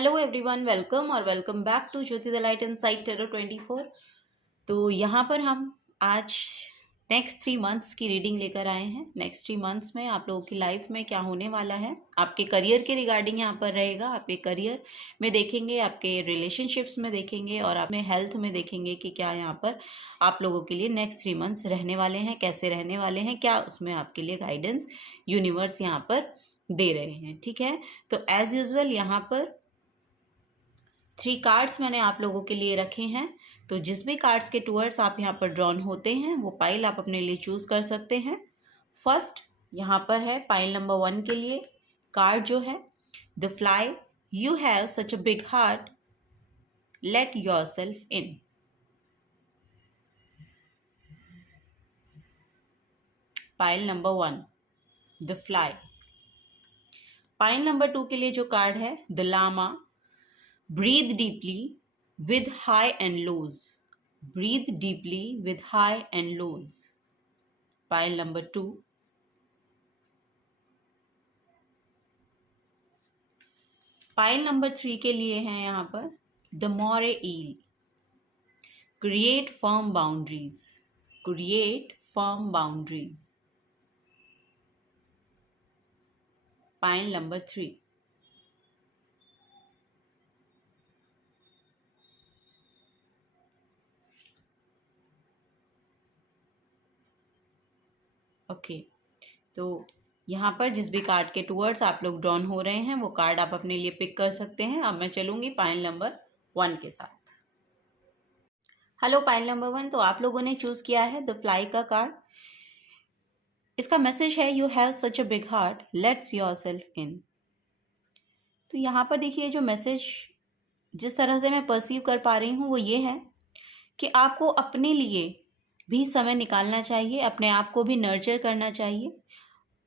Hello everyone, welcome और welcome back to Jyoti the light inside tarot 24। तो यहाँ पर हम आज नेक्स्ट 3 मंथ्स की रीडिंग लेकर आए हैं। नेक्स्ट 3 मंथ्स में आप लोगों की लाइफ में क्या होने वाला है, आपके करियर के रिगार्डिंग यहाँ पर रहेगा। आपके करियर में देखेंगे, आपके रिलेशनशिप्स में देखेंगे और अपने हेल्थ में देखेंगे कि क्या यहाँ पर आप लोगों के लिए नेक्स्ट 3 मंथ्स रहने वाले हैं, कैसे रहने वाले हैं, क्या उसमें आपके लिए गाइडेंस यूनिवर्स यहाँ पर दे रहे हैं। ठीक है, तो एज यूजल यहाँ पर 3 कार्ड्स मैंने आप लोगों के लिए रखे हैं। तो जिस भी कार्ड्स के टूवर्ड्स आप यहाँ पर ड्रॉन होते हैं वो पाइल आप अपने लिए चूज कर सकते हैं। फर्स्ट यहाँ पर है पाइल नंबर 1 के लिए कार्ड जो है the fly. You have such a big heart, let yourself in. Pile number 1 the fly. Pile number 2 के लिए जो कार्ड है the llama. Breathe deeply with high and lows. Breathe deeply with high and lows. Pile number 2. Pile number 3 के लिए है यहाँ पर The Moray Eel. Create firm boundaries. Create firm boundaries. Pile number 3. Okay, तो यहाँ पर जिस भी कार्ड के टूवर्ड्स आप लोग ड्रॉन हो रहे हैं वो कार्ड आप अपने लिए पिक कर सकते हैं। अब मैं चलूंगी पाइल नंबर 1 के साथ। हेलो पाइल नंबर 1, तो आप लोगों ने चूज किया है द फ्लाई का कार्ड। इसका मैसेज है you have such a big heart, let's your self in. तो यहाँ पर देखिए जो मैसेज जिस तरह से मैं परसीव कर पा रही हूँ वो ये है कि आपको अपने लिए भी समय निकालना चाहिए, अपने आप को भी नर्चर करना चाहिए।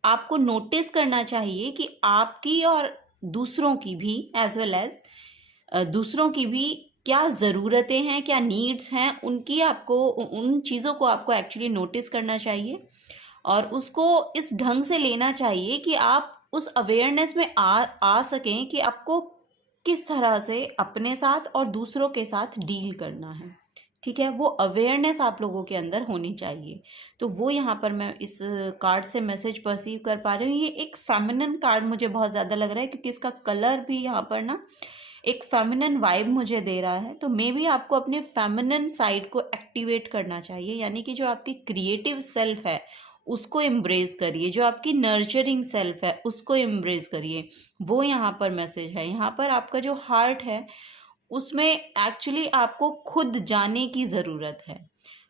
आपको नोटिस करना चाहिए कि आपकी और दूसरों की भी एज वेल एज दूसरों की भी क्या ज़रूरतें हैं, क्या नीड्स हैं, उनकी आपको उन चीज़ों को आपको एक्चुअली नोटिस करना चाहिए और उसको इस ढंग से लेना चाहिए कि आप उस अवेयरनेस में आ सकें कि आपको किस तरह से अपने साथ और दूसरों के साथ डील करना है। ठीक है, वो अवेयरनेस आप लोगों के अंदर होनी चाहिए। तो वो यहाँ पर मैं इस कार्ड से मैसेज परसीव कर पा रही हूँ। ये एक फेमिनिन कार्ड मुझे बहुत ज़्यादा लग रहा है क्योंकि इसका कलर भी यहाँ पर ना एक फेमिनिन वाइब मुझे दे रहा है। तो मे भी आपको अपने फेमिनिन साइड को एक्टिवेट करना चाहिए, यानी कि जो आपकी क्रिएटिव सेल्फ है उसको एम्ब्रेस करिए, जो आपकी नर्चरिंग सेल्फ है उसको एम्ब्रेस करिए। वो यहाँ पर मैसेज है। यहाँ पर आपका जो हार्ट है उसमें एक्चुअली आपको खुद जाने की ज़रूरत है।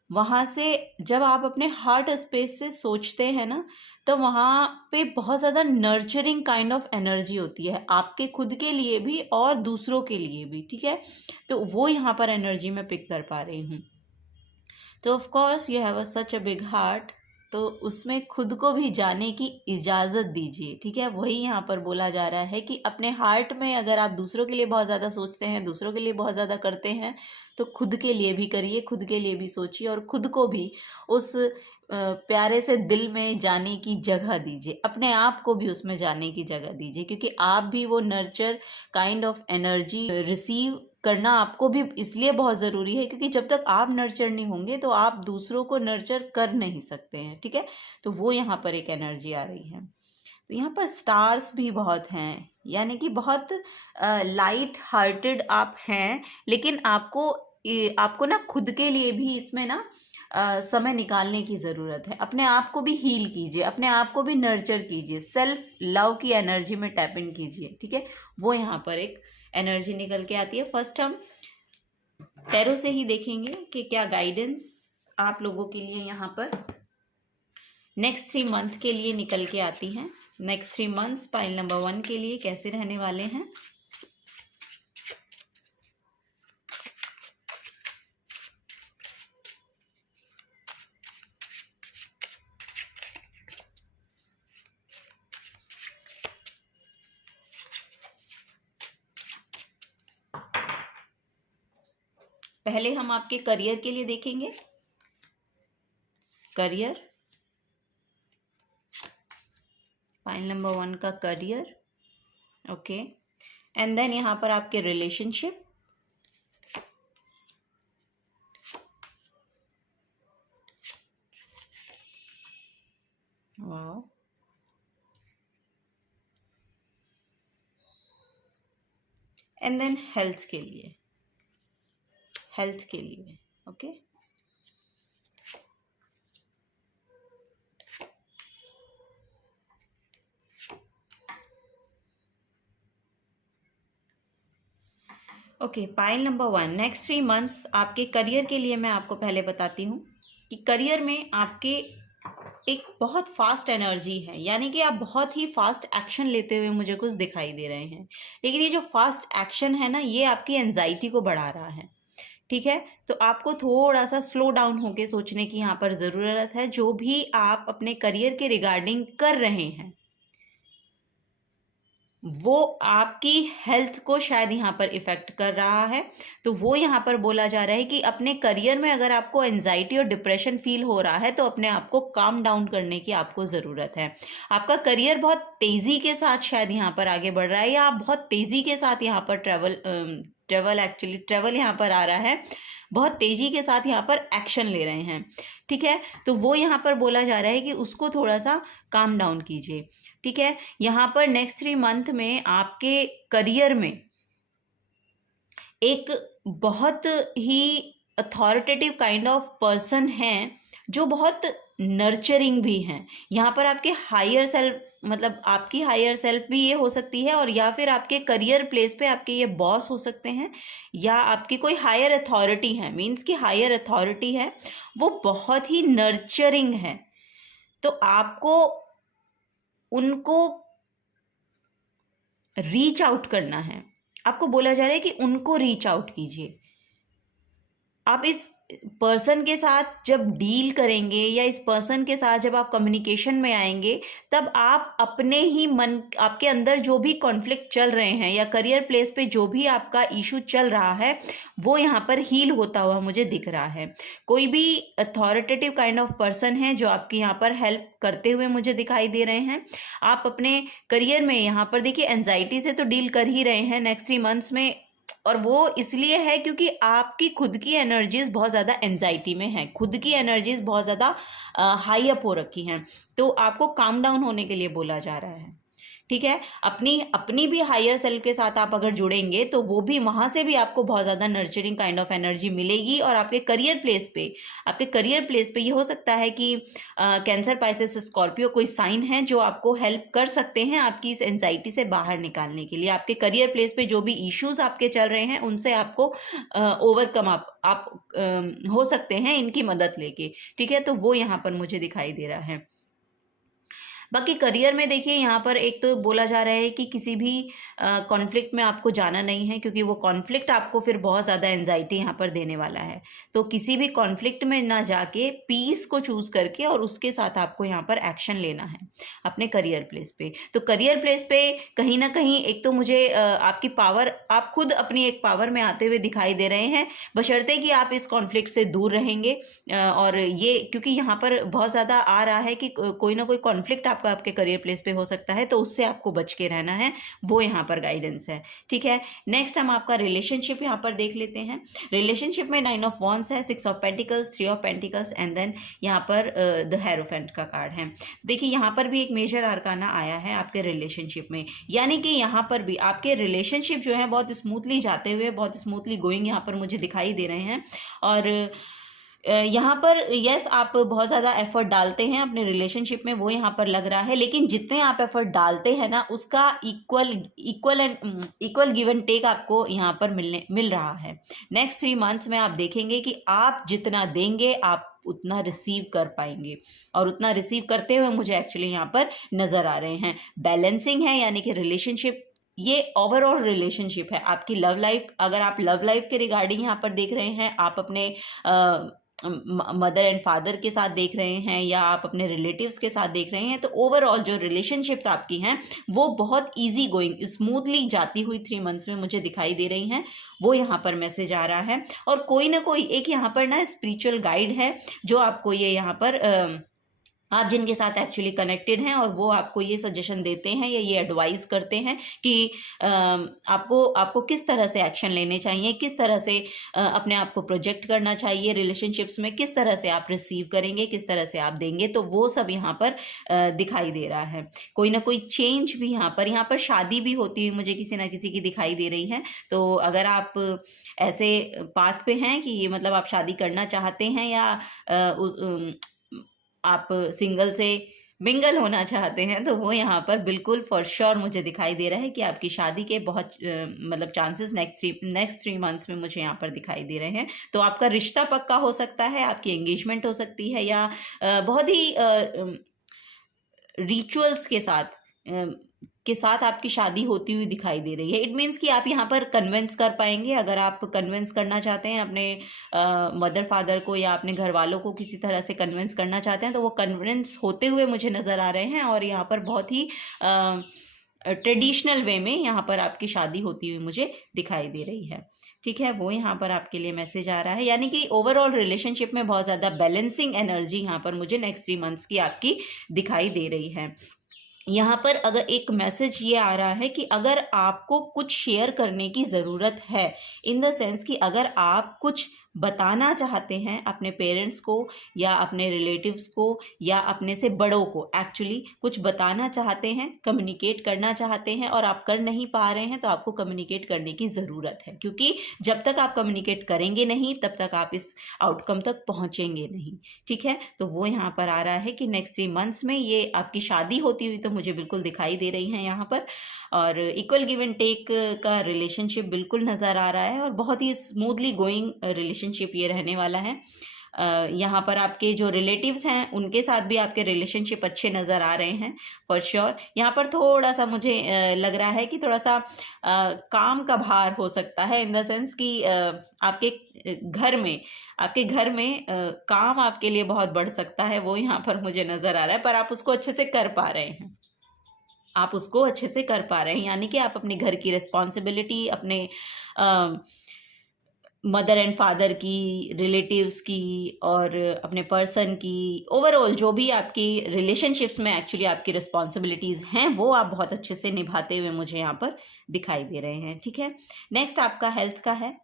वहाँ से जब आप अपने हार्ट स्पेस से सोचते हैं ना, तो वहाँ पे बहुत ज़्यादा नर्चरिंग काइंड ऑफ एनर्जी होती है, आपके खुद के लिए भी और दूसरों के लिए भी। ठीक है, तो वो यहाँ पर एनर्जी मैं पिक कर पा रही हूँ। तो of course you have such a big heart, तो उसमें खुद को भी जाने की इजाज़त दीजिए। ठीक है, वही यहाँ पर बोला जा रहा है कि अपने हार्ट में अगर आप दूसरों के लिए बहुत ज़्यादा सोचते हैं, दूसरों के लिए बहुत ज़्यादा करते हैं, तो खुद के लिए भी करिए, खुद के लिए भी सोचिए और खुद को भी उस प्यारे से दिल में जाने की जगह दीजिए, अपने आप को भी उसमें जाने की जगह दीजिए, क्योंकि आप भी वो nurture kind of energy receive करना आपको भी इसलिए बहुत ज़रूरी है क्योंकि जब तक आप नर्चर नहीं होंगे तो आप दूसरों को नर्चर कर नहीं सकते हैं। ठीक है, तो वो यहाँ पर एक एनर्जी आ रही है। तो यहाँ पर स्टार्स भी बहुत हैं, यानी कि बहुत लाइट हार्टेड आप हैं, लेकिन आपको ना खुद के लिए भी इसमें ना समय निकालने की ज़रूरत है। अपने आप को भी हील कीजिए, अपने आप को भी नर्चर कीजिए, सेल्फ लव की एनर्जी में टैप इन कीजिए। ठीक है, वो यहाँ पर एक एनर्जी निकल के आती है। फर्स्ट हम टैरो से ही देखेंगे कि क्या गाइडेंस आप लोगों के लिए यहाँ पर नेक्स्ट 3 मंथ के लिए निकल के आती हैं। नेक्स्ट 3 मंथ्स पाइल नंबर 1 के लिए कैसे रहने वाले हैं। पहले हम आपके करियर के लिए देखेंगे। करियर, पाइल नंबर 1 का करियर। ओके, एंड देन यहाँ पर आपके relationship, wow, and then health के लिए, हेल्थ के लिए, okay. Okay, pile number 1, next 3 months आपके करियर के लिए मैं आपको पहले बताती हूँ कि करियर में आपके एक बहुत फास्ट एनर्जी है, यानी कि आप बहुत ही फास्ट एक्शन लेते हुए मुझे कुछ दिखाई दे रहे हैं। लेकिन ये जो फास्ट एक्शन है ना, ये आपकी एंजाइटी को बढ़ा रहा है, ठीक है। तो आपको थोड़ा सा स्लो डाउन होके सोचने की यहाँ पर ज़रूरत है। जो भी आप अपने करियर के रिगार्डिंग कर रहे हैं वो आपकी हेल्थ को शायद यहाँ पर इफ़ेक्ट कर रहा है। तो वो यहाँ पर बोला जा रहा है कि अपने करियर में अगर आपको एंजाइटी और डिप्रेशन फील हो रहा है तो अपने आप को काम डाउन करने की आपको ज़रूरत है। आपका करियर बहुत तेज़ी के साथ शायद यहाँ पर आगे बढ़ रहा है, या आप बहुत तेज़ी के साथ यहाँ पर ट्रैवल यहाँ पर आ रहा है, बहुत तेज़ी के साथ यहाँ पर एक्शन ले रहे हैं, ठीक है। तो वो यहाँ पर बोला जा रहा है कि उसको थोड़ा सा काम डाउन कीजिए, ठीक है। यहाँ पर नेक्स्ट 3 मंथ में आपके करियर में एक बहुत ही अथॉरिटेटिव काइंड ऑफ पर्सन हैं जो बहुत नर्चरिंग भी हैं। यहाँ पर आपके हायर सेल्फ, मतलब आपकी हायर सेल्फ भी ये हो सकती है, और या फिर आपके करियर प्लेस पे आपके ये बॉस हो सकते हैं, या आपकी कोई हायर अथॉरिटी है, मीन्स कि हायर अथॉरिटी है, वो बहुत ही नर्चरिंग है। तो आपको उनको रीच आउट करना है। आपको बोला जा रहा है कि उनको रीच आउट कीजिए। आप इस पर्सन के साथ जब डील करेंगे या इस पर्सन के साथ जब आप कम्युनिकेशन में आएंगे, तब आप अपने ही मन, आपके अंदर जो भी कॉन्फ्लिक्ट चल रहे हैं या करियर प्लेस पे जो भी आपका इशू चल रहा है वो यहाँ पर हील होता हुआ मुझे दिख रहा है। कोई भी अथॉरिटेटिव काइंड ऑफ पर्सन है जो आपकी यहाँ पर हेल्प करते हुए मुझे दिखाई दे रहे हैं। आप अपने करियर में यहाँ पर देखिए एंजाइटी से तो डील कर ही रहे हैं नेक्स्ट 3 मंथ्स में, और वो इसलिए है क्योंकि आपकी खुद की एनर्जीज बहुत ज़्यादा एंजाइटी में हैं, खुद की एनर्जीज बहुत ज़्यादा हाई अप हो रखी हैं। तो आपको काम डाउन होने के लिए बोला जा रहा है, ठीक है। अपनी अपनी भी हायर सेल्फ के साथ आप अगर जुड़ेंगे तो वो भी, वहाँ से भी आपको बहुत ज़्यादा नर्चरिंग काइंड ऑफ एनर्जी मिलेगी। और आपके करियर प्लेस पे ये हो सकता है कि कैंसर, पाइसेस, स्कॉर्पियो कोई साइन है जो आपको हेल्प कर सकते हैं आपकी इस एंजाइटी से बाहर निकालने के लिए। आपके करियर प्लेस पे जो भी इश्यूज आपके चल रहे हैं उनसे आपको ओवरकम आप हो सकते हैं इनकी मदद लेके, ठीक है। तो वो यहाँ पर मुझे दिखाई दे रहा है। बाकी करियर में देखिए यहाँ पर एक तो बोला जा रहा है कि किसी भी कॉन्फ्लिक्ट में आपको जाना नहीं है, क्योंकि वो कॉन्फ्लिक्ट आपको फिर बहुत ज़्यादा एंजाइटी यहाँ पर देने वाला है। तो किसी भी कॉन्फ्लिक्ट में ना जाके पीस को चूज़ करके और उसके साथ आपको यहाँ पर एक्शन लेना है अपने करियर प्लेस पे। तो करियर प्लेस पे कहीं ना कहीं एक तो मुझे आपकी पावर, आप खुद अपनी एक पावर में आते हुए दिखाई दे रहे हैं, बशर्ते कि आप इस कॉन्फ्लिक्ट से दूर रहेंगे। और ये क्योंकि यहाँ पर बहुत ज़्यादा आ रहा है कि कोई ना कोई कॉन्फ्लिक्ट आपके करियर प्लेस पे हो सकता है, तो उससे आपको बच के रहना है, वो यहाँ पर गाइडेंस है, ठीक है। नेक्स्ट हम आपका रिलेशनशिप यहाँ पर देख लेते हैं। रिलेशनशिप में 9 ऑफ वॉन्ड्स है, 6 of pentacles, 3 of pentacles and then यहाँ पर द हेरोफेंट का कार्ड है। देखिए यहाँ पर भी एक मेजर आर्काना आया है आपके रिलेशनशिप में, यानी कि यहाँ पर भी आपके रिलेशनशिप जो है बहुत स्मूथली जाते हुए, बहुत स्मूथली गोइंग यहाँ पर मुझे दिखाई दे रहे हैं। और यहाँ पर यस, आप बहुत ज़्यादा एफर्ट डालते हैं अपने रिलेशनशिप में, वो यहाँ पर लग रहा है। लेकिन जितने आप एफर्ट डालते हैं ना उसका इक्वल गिव एंड टेक आपको यहाँ पर मिल रहा है। नेक्स्ट 3 मंथ्स में आप देखेंगे कि आप जितना देंगे आप उतना रिसीव कर पाएंगे, और उतना रिसीव करते हुए मुझे एक्चुअली यहाँ पर नज़र आ रहे हैं। बैलेंसिंग है, यानी कि रिलेशनशिप, ये ओवरऑल रिलेशनशिप है आपकी लव लाइफ। अगर आप लव लाइफ के रिगार्डिंग यहाँ पर देख रहे हैं, आप अपने मदर एंड फादर के साथ देख रहे हैं, या आप अपने रिलेटिव्स के साथ देख रहे हैं, तो ओवरऑल जो रिलेशनशिप्स आपकी हैं वो बहुत इजी गोइंग, स्मूथली जाती हुई 3 मंथ्स में मुझे दिखाई दे रही हैं, वो यहाँ पर मैसेज आ रहा है। और कोई ना कोई एक यहाँ पर ना स्पिरिचुअल गाइड है जो आपको ये यहाँ पर आप जिनके साथ एक्चुअली कनेक्टेड हैं और वो आपको ये सजेशन देते हैं या ये एडवाइस करते हैं कि आपको किस तरह से एक्शन लेने चाहिए, किस तरह से अपने आप को प्रोजेक्ट करना चाहिए रिलेशनशिप्स में, किस तरह से आप रिसीव करेंगे, किस तरह से आप देंगे, तो वो सब यहाँ पर दिखाई दे रहा है। कोई ना कोई चेंज भी यहाँ पर शादी भी होती हुई मुझे किसी ना किसी की दिखाई दे रही है। तो अगर आप ऐसे पाथ पे हैं कि मतलब आप शादी करना चाहते हैं या आप सिंगल से मिंगल होना चाहते हैं, तो वो यहाँ पर बिल्कुल फॉर श्योर मुझे दिखाई दे रहा है कि आपकी शादी के बहुत मतलब चांसेस नेक्स्ट 3 मंथ्स में मुझे यहाँ पर दिखाई दे रहे हैं। तो आपका रिश्ता पक्का हो सकता है, आपकी एंगेजमेंट हो सकती है, या बहुत ही रिचुअल्स के साथ आपकी शादी होती हुई दिखाई दे रही है। इट मीन्स कि आप यहाँ पर कन्विंस कर पाएंगे। अगर आप कन्विंस करना चाहते हैं अपने मदर फादर को या अपने घर वालों को किसी तरह से कन्विंस करना चाहते हैं, तो वो कन्विंस होते हुए मुझे नज़र आ रहे हैं। और यहाँ पर बहुत ही ट्रेडिशनल वे में यहाँ पर आपकी शादी होती हुई मुझे दिखाई दे रही है। ठीक है, वो यहाँ पर आपके लिए मैसेज आ रहा है, यानी कि ओवरऑल रिलेशनशिप में बहुत ज़्यादा बैलेंसिंग एनर्जी यहाँ पर मुझे नेक्स्ट 3 मंथ्स की आपकी दिखाई दे रही है। यहाँ पर अगर एक मैसेज ये आ रहा है कि अगर आपको कुछ शेयर करने की ज़रूरत है, इन द सेंस कि अगर आप कुछ बताना चाहते हैं अपने पेरेंट्स को या अपने रिलेटिव्स को या अपने से बड़ों को, एक्चुअली कुछ बताना चाहते हैं, कम्युनिकेट करना चाहते हैं और आप कर नहीं पा रहे हैं, तो आपको कम्युनिकेट करने की ज़रूरत है। क्योंकि जब तक आप कम्युनिकेट करेंगे नहीं, तब तक आप इस आउटकम तक पहुँचेंगे नहीं। ठीक है, तो वो यहाँ पर आ रहा है कि नेक्स्ट 3 मंथ्स में ये आपकी शादी होती हुई तो मुझे बिल्कुल दिखाई दे रही है यहाँ पर। और इक्वल गिव एंड टेक का रिलेशनशिप बिल्कुल नज़र आ रहा है और बहुत ही स्मूथली गोइंग रिलेशनशिप ये रहने वाला है। यहाँ पर आपके जो रिलेटिव्स हैं उनके साथ भी आपके रिलेशनशिप अच्छे नज़र आ रहे हैं फॉर श्योर। यहाँ पर थोड़ा सा मुझे लग रहा है कि थोड़ा सा काम का भार हो सकता है, इन द सेंस कि आपके घर में काम आपके लिए बहुत बढ़ सकता है, वो यहाँ पर मुझे नज़र आ रहा है। पर आप उसको अच्छे से कर पा रहे हैं, यानी कि आप अपने घर की रिस्पॉन्सिबिलिटी, अपने मदर एंड फादर की, रिलेटिव्स की और अपने पर्सन की, ओवरऑल जो भी आपकी रिलेशनशिप्स में एक्चुअली आपकी रिस्पॉन्सिबिलिटीज़ हैं, वो आप बहुत अच्छे से निभाते हुए मुझे यहाँ पर दिखाई दे रहे हैं। ठीक है, नेक्स्ट आपका हेल्थ का है।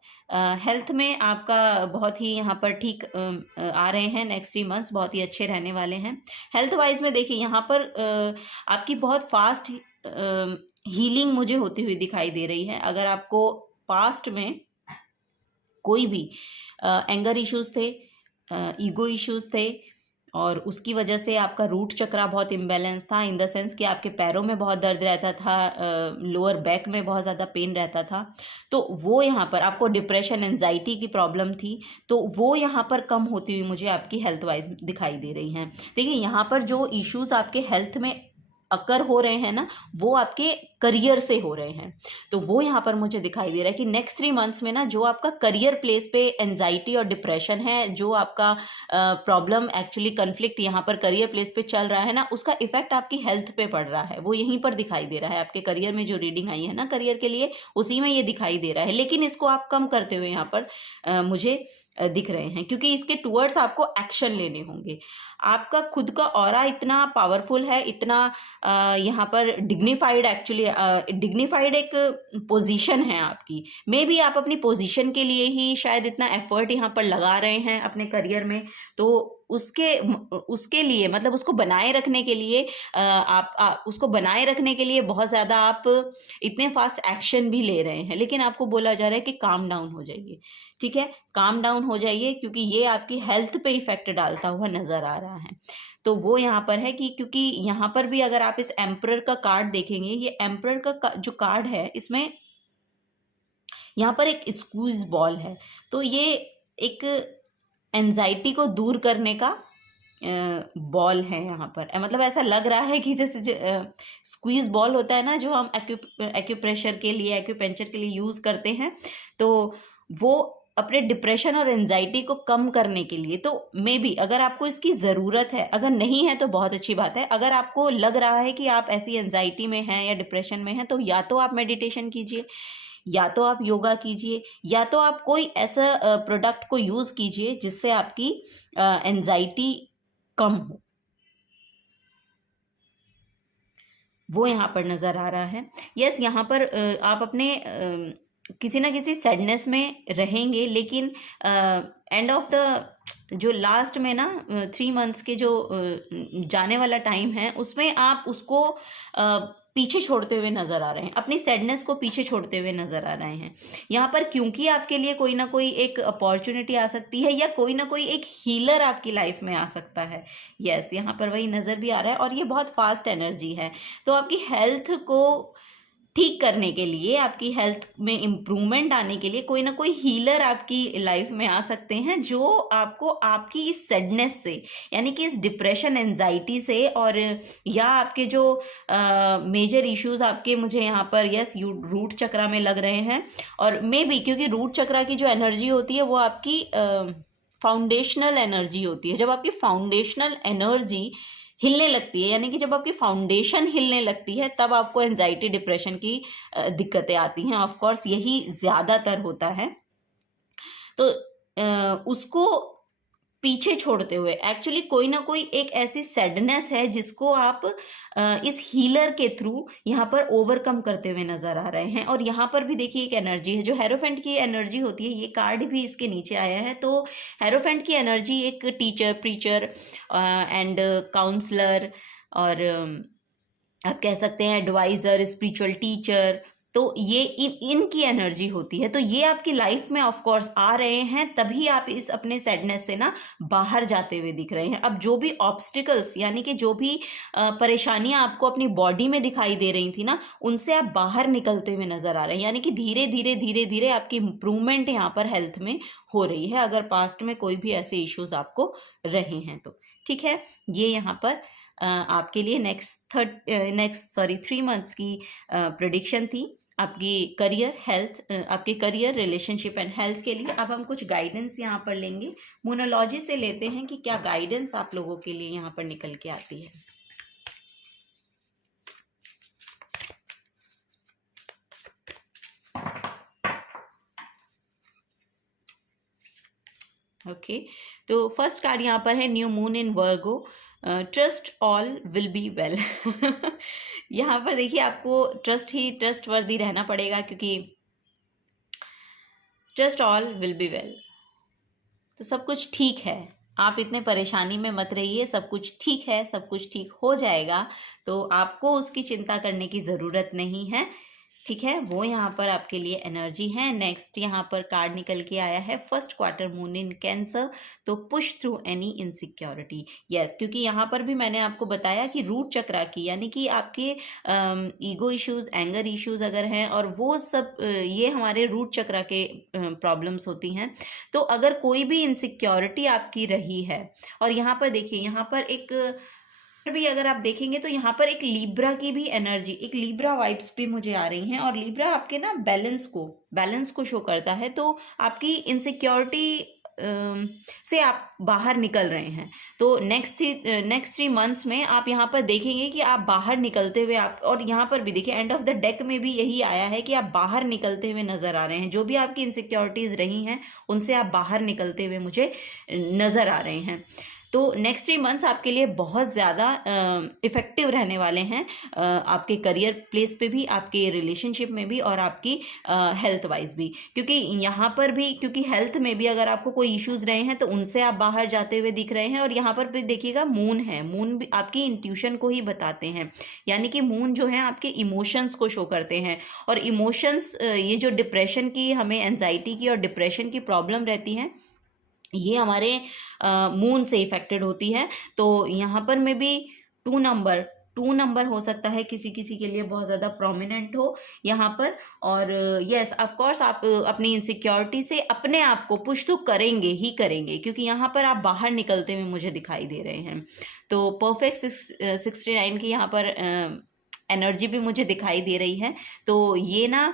हेल्थ में आपका बहुत ही यहाँ पर ठीक आ रहे हैं, नेक्स्ट 3 मंथ्स बहुत ही अच्छे रहने वाले हैं। हेल्थ वाइज में देखिए यहाँ पर आपकी बहुत फास्ट हीलिंग मुझे होती हुई दिखाई दे रही है। अगर आपको पास्ट में कोई भी एंगर इश्यूज थे, ईगो इश्यूज थे और उसकी वजह से आपका रूट चक्रा बहुत इम्बैलेंस था, इन द सेंस कि आपके पैरों में बहुत दर्द रहता था, लोअर बैक में बहुत ज़्यादा पेन रहता था, तो वो यहाँ पर आपको डिप्रेशन, एंजाइटी की प्रॉब्लम थी, तो वो यहाँ पर कम होती हुई मुझे आपकी हेल्थ वाइज दिखाई दे रही हैं। देखिए यहाँ पर जो इश्यूज आपके हेल्थ में अकर हो रहे हैं ना, वो आपके करियर से हो रहे हैं। तो वो यहाँ पर मुझे दिखाई दे रहा है कि नेक्स्ट 3 मंथ्स में ना जो आपका करियर प्लेस पे एंजाइटी और डिप्रेशन है, जो आपका प्रॉब्लम एक्चुअली कन्फ्लिक्ट यहाँ पर करियर प्लेस पे चल रहा है ना, उसका इफेक्ट आपकी हेल्थ पे पड़ रहा है, वो यहीं पर दिखाई दे रहा है। आपके करियर में जो रीडिंग आई है ना करियर के लिए, उसी में ये दिखाई दे रहा है। लेकिन इसको आप कम करते हुए यहाँ पर मुझे दिख रहे हैं, क्योंकि इसके टूवर्ड्स आपको एक्शन लेने होंगे। आपका खुद का ऑरा इतना पावरफुल है, इतना यहाँ पर डिग्निफाइड, एक्चुअली डिग्निफाइड एक पोजीशन है आपकी। मे बी आप अपनी पोजीशन के लिए ही शायद इतना एफर्ट यहाँ पर लगा रहे हैं अपने करियर में, तो उसके लिए मतलब उसको बनाए रखने के लिए उसको बनाए रखने के लिए बहुत ज़्यादा आप इतने फास्ट एक्शन भी ले रहे हैं। लेकिन आपको बोला जा रहा है कि काम डाउन हो जाइए। ठीक है, काम डाउन हो जाइए, क्योंकि ये आपकी हेल्थ पे इफेक्ट डालता हुआ नज़र आ रहा है। तो वो यहाँ पर है कि क्योंकि यहाँ पर भी अगर आप इस एम्परर का कार्ड देखेंगे, ये एम्परर का जो कार्ड है, इसमें यहाँ पर एक स्क्वीज बॉल है, तो ये एक एंजाइटी को दूर करने का बॉल है यहाँ पर। मतलब ऐसा लग रहा है कि जैसे स्क्वीज बॉल होता है ना, जो हम एक्यूप्रेशर के लिए, एक्यूपेंचर के लिए यूज़ करते हैं, तो वो अपने डिप्रेशन और एंजाइटी को कम करने के लिए। तो मे बी अगर आपको इसकी ज़रूरत है, अगर नहीं है तो बहुत अच्छी बात है। अगर आपको लग रहा है कि आप ऐसी एंजाइटी में हैं या डिप्रेशन में हैं, तो या तो आप मेडिटेशन कीजिए, या तो आप योगा कीजिए, या तो आप कोई ऐसा प्रोडक्ट को यूज़ कीजिए जिससे आपकी एंजाइटी कम हो। वो यहाँ पर नज़र आ रहा है। यस, यहाँ पर आप अपने किसी ना किसी सैडनेस में रहेंगे, लेकिन एंड ऑफ द जो लास्ट में ना 3 मंथ्स के जो जाने वाला टाइम है, उसमें आप उसको पीछे छोड़ते हुए नज़र आ रहे हैं, अपनी सैडनेस को पीछे छोड़ते हुए नज़र आ रहे हैं यहाँ पर, क्योंकि आपके लिए कोई ना कोई एक अपॉर्चुनिटी आ सकती है या कोई ना कोई एक हीलर आपकी लाइफ में आ सकता है। यस, यहाँ पर वही नज़र भी आ रहा है और ये बहुत फास्ट एनर्जी है। तो आपकी हेल्थ को ठीक करने के लिए, आपकी हेल्थ में इम्प्रूवमेंट आने के लिए कोई ना कोई हीलर आपकी लाइफ में आ सकते हैं, जो आपको आपकी इस सैडनेस से, यानी कि इस डिप्रेशन, एंजाइटी से, और या आपके जो मेजर इश्यूज आपके मुझे यहाँ पर यस रूट चक्रा में लग रहे हैं, और मे बी क्योंकि रूट चक्रा की जो एनर्जी होती है वो आपकी फाउंडेशनल एनर्जी होती है। जब आपकी फाउंडेशनल एनर्जी हिलने लगती है, यानी कि जब आपकी फाउंडेशन हिलने लगती है, तब आपको एंजाइटी, डिप्रेशन की दिक्कतें आती हैं। ऑफ कोर्स यही ज़्यादातर होता है। तो उसको पीछे छोड़ते हुए एक्चुअली कोई ना कोई एक ऐसी सैडनेस है जिसको आप इस हीलर के थ्रू यहाँ पर ओवरकम करते हुए नजर आ रहे हैं। और यहाँ पर भी देखिए एक एनर्जी है जो हेरोफेंट की एनर्जी होती है, ये कार्ड भी इसके नीचे आया है। तो हेरोफेंट की एनर्जी एक टीचर, प्रीचर एंड काउंसलर, और आप कह सकते हैं एडवाइज़र, स्पिरिचुअल टीचर, तो ये इनकी एनर्जी होती है। तो ये आपकी लाइफ में ऑफ कोर्स आ रहे हैं, तभी आप इस अपने सैडनेस से ना बाहर जाते हुए दिख रहे हैं। अब जो भी ऑब्स्टिकल्स, यानी कि जो भी परेशानियां आपको अपनी बॉडी में दिखाई दे रही थी ना, उनसे आप बाहर निकलते हुए नजर आ रहे हैं, यानी कि धीरे धीरे धीरे धीरे आपकी इम्प्रूवमेंट यहाँ पर हेल्थ में हो रही है, अगर पास्ट में कोई भी ऐसे इश्यूज आपको रहे हैं तो। ठीक है, ये यहाँ पर आपके लिए नेक्स्ट 3 मंथ्स की प्रेडिक्शन थी आपकी करियर, हेल्थ, आपके करियर, रिलेशनशिप एंड हेल्थ के लिए। अब हम कुछ गाइडेंस यहाँ पर लेंगे, मोनोलॉजी से लेते हैं कि क्या गाइडेंस आप लोगों के लिए यहाँ पर निकल के आती है। ओके, तो फर्स्ट कार्ड यहाँ पर है new moon in Virgo, trust all will be well. यहाँ पर देखिए आपको ट्रस्ट वर्दी रहना पड़ेगा, क्योंकि trust all will be well, तो सब कुछ ठीक है, आप इतने परेशानी में मत रहिए, सब कुछ ठीक है, सब कुछ ठीक हो जाएगा, तो आपको उसकी चिंता करने की ज़रूरत नहीं है। ठीक है, वो यहाँ पर आपके लिए एनर्जी है। नेक्स्ट यहाँ पर कार्ड निकल के आया है first quarter moon in Cancer, तो push through any insecurity. Yes, क्योंकि यहाँ पर भी मैंने आपको बताया कि रूट चक्रा की, यानी कि आपके ईगो इश्यूज, एंगर इश्यूज अगर हैं, और वो सब ये हमारे रूट चक्रा के प्रॉब्लम्स होती हैं। तो अगर कोई भी इनसिक्योरिटी आपकी रही है, और यहाँ पर देखिए, यहाँ पर एक भी अगर आप देखेंगे तो यहाँ पर एक लीब्रा की भी एनर्जी, एक लीब्रा वाइब्स भी मुझे आ रही हैं, और लीब्रा आपके ना बैलेंस को शो करता है। तो आपकी इनसिक्योरिटी से आप बाहर निकल रहे हैं। तो नेक्स्ट 3 मंथ्स में आप यहाँ पर देखेंगे कि आप बाहर निकलते हुए, आप, और यहाँ पर भी देखिए एंड ऑफ द डेक में भी यही आया है कि आप बाहर निकलते हुए नजर आ रहे हैं। जो भी आपकी इनसिक्योरिटीज रही हैं उनसे आप बाहर निकलते हुए मुझे नजर आ रहे हैं। तो नेक्स्ट 3 मंथ्स आपके लिए बहुत ज़्यादा इफ़ेक्टिव रहने वाले हैं, आपके करियर प्लेस पे भी, आपके रिलेशनशिप में भी, और आपकी हेल्थ वाइज भी। क्योंकि यहाँ पर भी, क्योंकि हेल्थ में भी अगर आपको कोई इश्यूज रहे हैं तो उनसे आप बाहर जाते हुए दिख रहे हैं। और यहाँ पर भी देखिएगा मून है, मून भी आपकी इंट्यूशन को ही बताते हैं, यानी कि मून जो है आपके इमोशंस को शो करते हैं। और इमोशंस, ये जो डिप्रेशन की, हमें एंजाइटी की और डिप्रेशन की प्रॉब्लम रहती है, ये हमारे मून से इफेक्टेड होती है। तो यहाँ पर में भी 2 नंबर हो सकता है, किसी किसी के लिए बहुत ज़्यादा प्रोमिनेंट हो यहाँ पर। और यस, ऑफ कोर्स आप अपनी इनसिक्योरिटी से अपने आप को पुश तो करेंगे ही करेंगे, क्योंकि यहाँ पर आप बाहर निकलते हुए मुझे दिखाई दे रहे हैं। तो परफेक्ट 69 की यहाँ पर एनर्जी भी मुझे दिखाई दे रही है। तो ये ना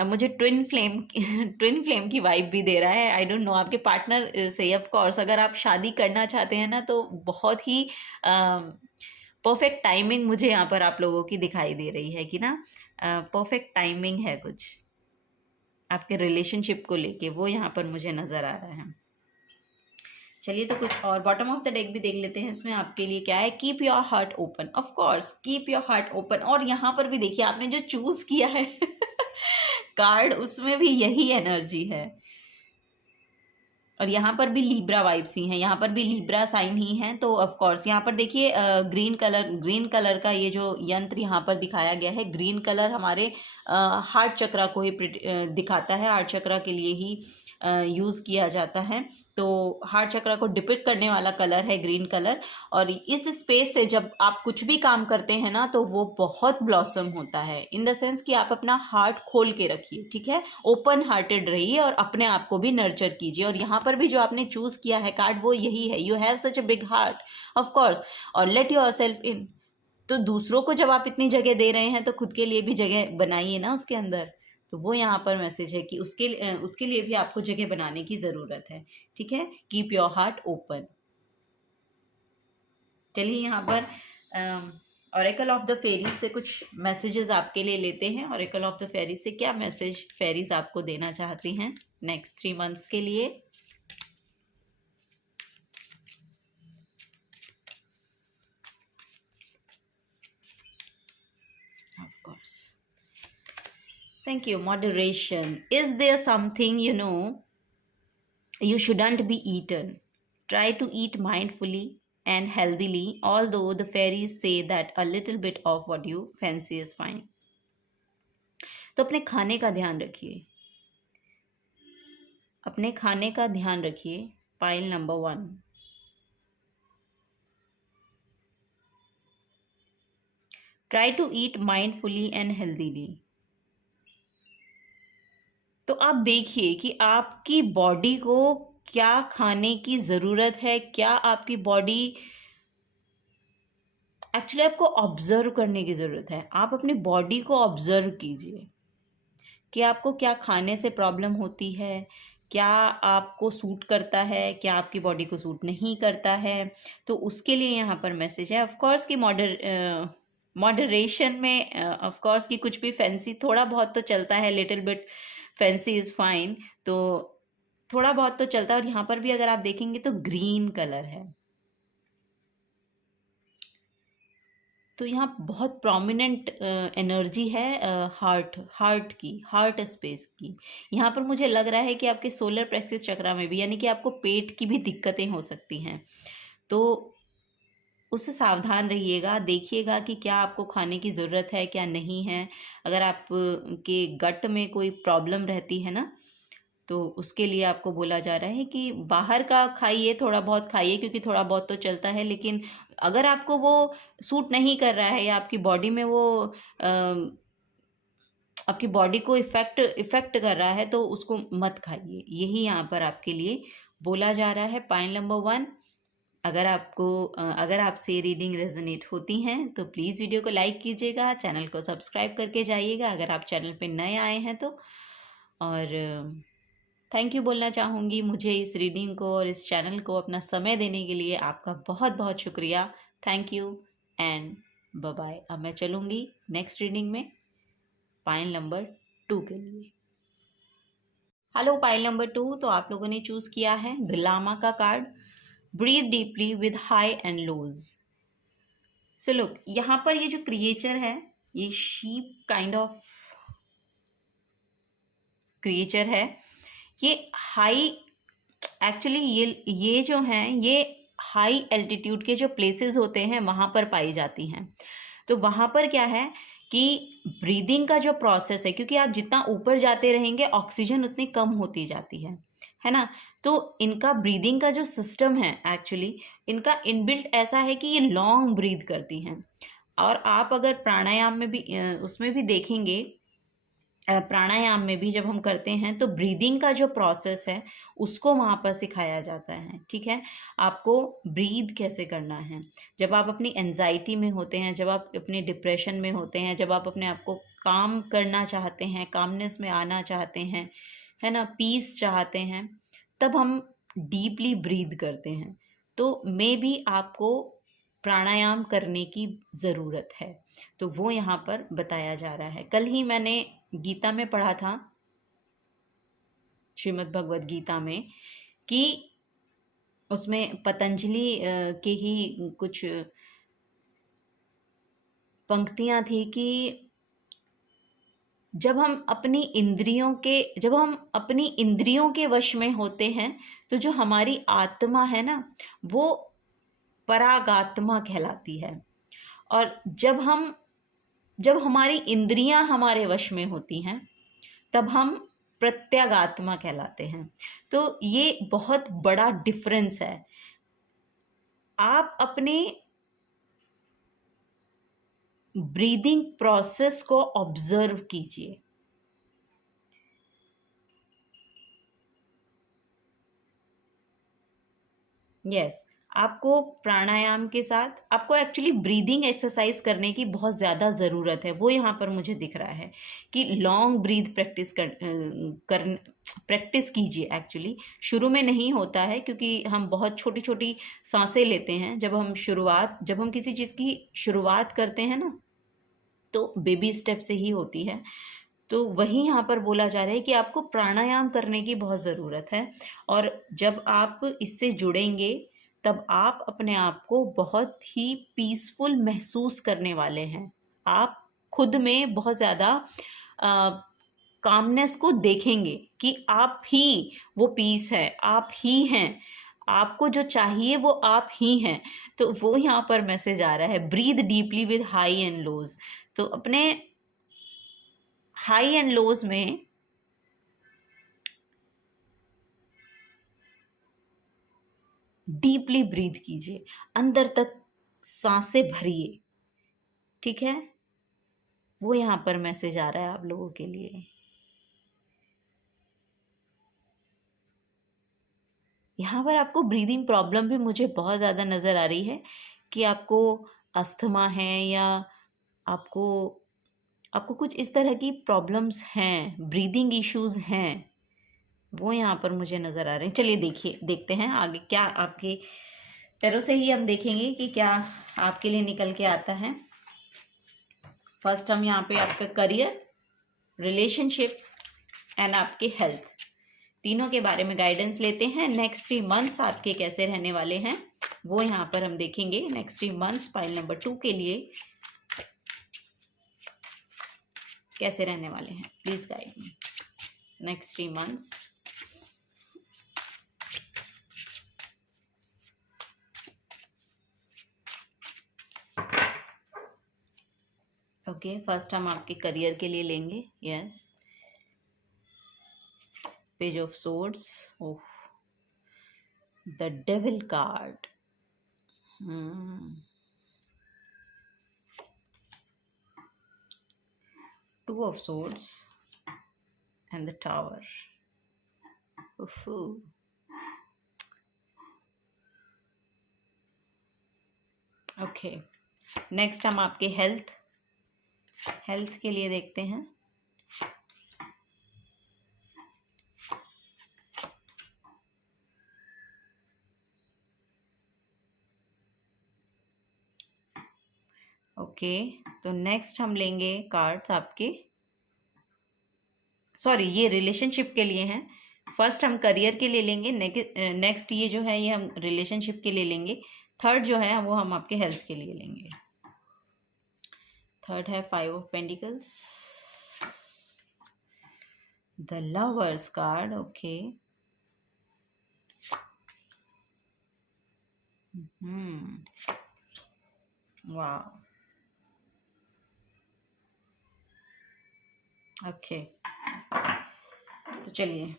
मुझे ट्विन फ्लेम की वाइब भी दे रहा है। आई डोंट नो आपके पार्टनर से, ऑफ कोर्स अगर आप शादी करना चाहते हैं ना, तो बहुत ही परफेक्ट टाइमिंग मुझे यहाँ पर आप लोगों की दिखाई दे रही है कि ना परफेक्ट टाइमिंग है कुछ आपके रिलेशनशिप को लेके, वो यहाँ पर मुझे नज़र आ रहा है। चलिए तो कुछ और बॉटम ऑफ द डेक भी देख लेते हैं। इसमें आपके लिए क्या है, keep your heart open. Of course keep your heart open. और यहाँ पर भी देखिए आपने जो चूज किया है कार्ड, उसमें भी यही एनर्जी है। और यहाँ पर भी लिब्रा वाइब्स ही हैं, यहाँ पर भी लिब्रा साइन ही हैं। तो ऑफ कोर्स यहाँ पर देखिए ग्रीन कलर का ये जो यंत्र यहाँ पर दिखाया गया है, ग्रीन कलर हमारे हार्ट चक्रा को ही दिखाता है, हार्ट चक्रा के लिए ही यूज़ किया जाता है। तो हार्ट चक्रा को डिपिक्ट करने वाला कलर है ग्रीन कलर। और इस स्पेस से जब आप कुछ भी काम करते हैं ना, तो वो बहुत ब्लॉसम होता है, इन द सेंस कि आप अपना हार्ट खोल के रखिए, ठीक है, ओपन हार्टेड रहिए और अपने आप को भी नर्चर कीजिए। और यहाँ पर भी जो आपने चूज किया है कार्ड वो यही है, you have such a big heart, of course. और लेट योर सेल्फ इन। तो दूसरों को जब आप इतनी जगह दे रहे हैं तो खुद के लिए भी जगह बनाइए ना उसके अंदर। तो वो यहाँ पर मैसेज है कि उसके लिए भी आपको जगह बनाने की ज़रूरत है, ठीक है। Keep your heart open. चलिए यहाँ पर ऑरेकल ऑफ द फेरीज से कुछ मैसेजेस आपके लिए लेते हैं। ऑरेकल ऑफ द फेरीज से क्या मैसेज फेरीज आपको देना चाहती हैं नेक्स्ट 3 मंथ्स के लिए। Of course, thank you. Moderation. Is there something you shouldn't be eaten? Try to eat mindfully and healthily, although the fairies say that a little bit of what you fancy is fine. तो अपने खाने का ध्यान रखिए, अपने खाने का ध्यान रखिए। Pile number 1। Try to eat mindfully and healthily. तो आप देखिए कि आपकी बॉडी को क्या खाने की ज़रूरत है, क्या आपकी बॉडी एक्चुअली आपको ऑब्जर्व करने की ज़रूरत है। आप अपनी बॉडी को ऑब्जर्व कीजिए कि आपको क्या खाने से प्रॉब्लम होती है, क्या आपको सूट करता है, क्या आपकी बॉडी को सूट नहीं करता है। तो उसके लिए यहाँ पर मैसेज है, ऑफ कोर्स कि मॉडरेशन में, ऑफ कोर्स कि कुछ भी फैंसी थोड़ा बहुत तो चलता है, little bit fancy is fine. तो थोड़ा बहुत तो चलता है। और यहाँ पर भी अगर आप देखेंगे तो ग्रीन कलर है, तो यहाँ बहुत प्रोमिनेंट एनर्जी है हार्ट की, हार्ट स्पेस की। यहाँ पर मुझे लग रहा है कि आपके सोलर प्लेक्सस चक्रा में भी, यानी कि आपको पेट की भी दिक्कतें हो सकती हैं। तो उससे सावधान रहिएगा, देखिएगा कि क्या आपको खाने की ज़रूरत है, क्या नहीं है। अगर आप के गट में कोई प्रॉब्लम रहती है ना, तो उसके लिए आपको बोला जा रहा है कि बाहर का खाइए, थोड़ा बहुत खाइए, क्योंकि थोड़ा बहुत तो चलता है। लेकिन अगर आपको वो सूट नहीं कर रहा है या आपकी बॉडी में वो आपकी बॉडी को इफ़ेक्ट कर रहा है, तो उसको मत खाइए। यही यहाँ पर आपके लिए बोला जा रहा है। Point number 1। अगर आपसे रीडिंग रेजोनेट होती हैं तो प्लीज़ वीडियो को लाइक कीजिएगा, चैनल को सब्सक्राइब करके जाइएगा अगर आप चैनल पे नए आए हैं तो। और थैंक यू बोलना चाहूँगी मुझे इस रीडिंग को और इस चैनल को अपना समय देने के लिए। आपका बहुत बहुत शुक्रिया। Thank you and bye bye. अब मैं चलूँगी नेक्स्ट रीडिंग में पाइल नंबर 2 के लिए। Hello pile number 2। तो आप लोगों ने चूज़ किया है द लामा का card, breathe deeply with high and lows. So look, यहाँ पर ये जो क्रिएचर है, ये शीप काइंड ऑफ क्रिएचर है। ये हाई, एक्चुअली ये जो हैं, ये हाई एल्टीट्यूड के जो प्लेसेस होते हैं वहाँ पर पाई जाती हैं। तो वहाँ पर क्या है कि ब्रीदिंग का जो प्रोसेस है, क्योंकि आप जितना ऊपर जाते रहेंगे ऑक्सीजन उतनी कम होती जाती है ना। तो इनका ब्रीदिंग का जो सिस्टम है, एक्चुअली इनका इनबिल्ट ऐसा है कि ये लॉन्ग ब्रीद करती हैं। और आप अगर प्राणायाम में भी उसमें भी देखेंगे, प्राणायाम में भी जब हम करते हैं तो ब्रीदिंग का जो प्रोसेस है उसको वहाँ पर सिखाया जाता है, ठीक है। आपको ब्रीद कैसे करना है जब आप अपनी एंजाइटी में होते हैं, जब आप अपने डिप्रेशन में होते हैं, जब आप अपने आप को काम करना चाहते हैं, कामनेस में आना चाहते हैं, है ना, पीस चाहते हैं, तब हम डीपली ब्रीद करते हैं। तो मे बी आपको प्राणायाम करने की ज़रूरत है। तो वो यहाँ पर बताया जा रहा है। कल ही मैंने गीता में पढ़ा था, श्रीमद् भगवद गीता में, कि उसमें पतंजलि के ही कुछ पंक्तियां थी कि जब हम अपनी इंद्रियों के वश में होते हैं तो जो हमारी आत्मा है ना, वो परागात्मा कहलाती है। और जब हमारी इंद्रियां हमारे वश में होती हैं तब हम प्रत्यगात्मा कहलाते हैं। तो ये बहुत बड़ा डिफरेंस है। आप अपने ब्रीदिंग प्रोसेस को ऑब्जर्व कीजिए। यस, आपको प्राणायाम के साथ आपको एक्चुअली ब्रीदिंग एक्सरसाइज करने की बहुत ज़्यादा ज़रूरत है। वो यहाँ पर मुझे दिख रहा है कि लॉन्ग ब्रीथ प्रैक्टिस कीजिए। एक्चुअली शुरू में नहीं होता है क्योंकि हम बहुत छोटी छोटी सांसें लेते हैं। जब हम किसी चीज़ की शुरुआत करते हैं ना, तो बेबी स्टेप से ही होती है। तो वही यहाँ पर बोला जा रहा है कि आपको प्राणायाम करने की बहुत ज़रूरत है। और जब आप इससे जुड़ेंगे तब आप अपने आप को बहुत ही पीसफुल महसूस करने वाले हैं। आप खुद में बहुत ज़्यादा कामनेस को देखेंगे कि आप ही वो पीस है, आप ही हैं। आपको जो चाहिए वो आप ही हैं। तो वो यहाँ पर मैसेज आ रहा है, breathe deeply with high and lows. तो अपने हाई एंड लोज में डीपली ब्रीथ कीजिए, अंदर तक सांसें भरिए। ठीक है, वो यहाँ पर मैसेज आ रहा है आप लोगों के लिए। यहाँ पर आपको ब्रीदिंग प्रॉब्लम भी मुझे बहुत ज़्यादा नज़र आ रही है कि आपको अस्थमा है या आपको आपको कुछ इस तरह की प्रॉब्लम्स हैं, ब्रीदिंग इश्यूज हैं, वो यहाँ पर मुझे नज़र आ रहे हैं। चलिए देखते हैं आगे क्या आपके टैरो से ही हम देखेंगे कि क्या आपके लिए निकल के आता है। फर्स्ट हम यहाँ पे आपका करियर, रिलेशनशिप्स एंड आपके हेल्थ, तीनों के बारे में गाइडेंस लेते हैं। नेक्स्ट 3 मंथ्स आपके कैसे रहने वाले हैं वो यहाँ पर हम देखेंगे। नेक्स्ट 3 मंथ्स पाइल नंबर 2 के लिए कैसे रहने वाले हैं, please guide me. Next 3 months okay, first हम आपके करियर के लिए लेंगे। Yes, page of swords, oh, the devil card, two of swords and the tower. Okay, next हम आपके हेल्थ के लिए देखते हैं। ओके, तो नेक्स्ट हम लेंगे कार्ड्स आपके, सॉरी ये रिलेशनशिप के लिए हैं। फर्स्ट हम करियर के लिए लेंगे, नेक्स्ट ये जो है ये हम रिलेशनशिप के लिए लेंगे। थर्ड जो है वो हम आपके हेल्थ के लिए लेंगे। थर्ड है 5 of pentacles, the lovers card. Okay, वाह, ओके, तो चलिए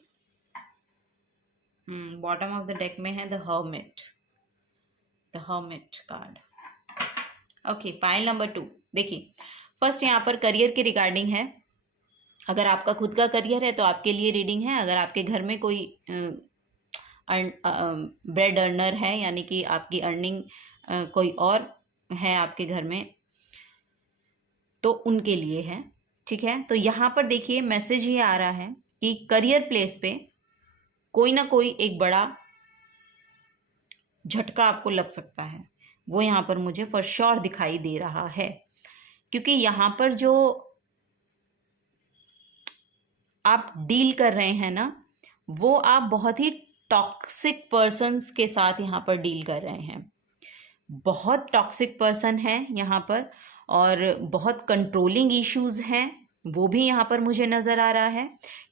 बॉटम ऑफ द डेक में है the hermit card. Okay, pile number 2 देखिए, फर्स्ट यहाँ पर करियर के रिगार्डिंग है। अगर आपका खुद का करियर है तो आपके लिए रीडिंग है। अगर आपके घर में कोई ब्रेड अर्नर है, यानी कि आपकी अर्निंग कोई और है आपके घर में, तो उनके लिए है। ठीक है, तो यहाँ पर देखिए मैसेज ये आ रहा है कि करियर प्लेस पे कोई ना कोई एक बड़ा झटका आपको लग सकता है। वो यहाँ पर मुझे फॉर श्योर दिखाई दे रहा है, क्योंकि यहाँ पर जो आप डील कर रहे हैं ना, वो आप बहुत ही टॉक्सिक पर्सन्स के साथ यहाँ पर डील कर रहे हैं। बहुत टॉक्सिक पर्सन है यहाँ पर, और बहुत कंट्रोलिंग इश्यूज हैं, वो भी यहाँ पर मुझे नज़र आ रहा है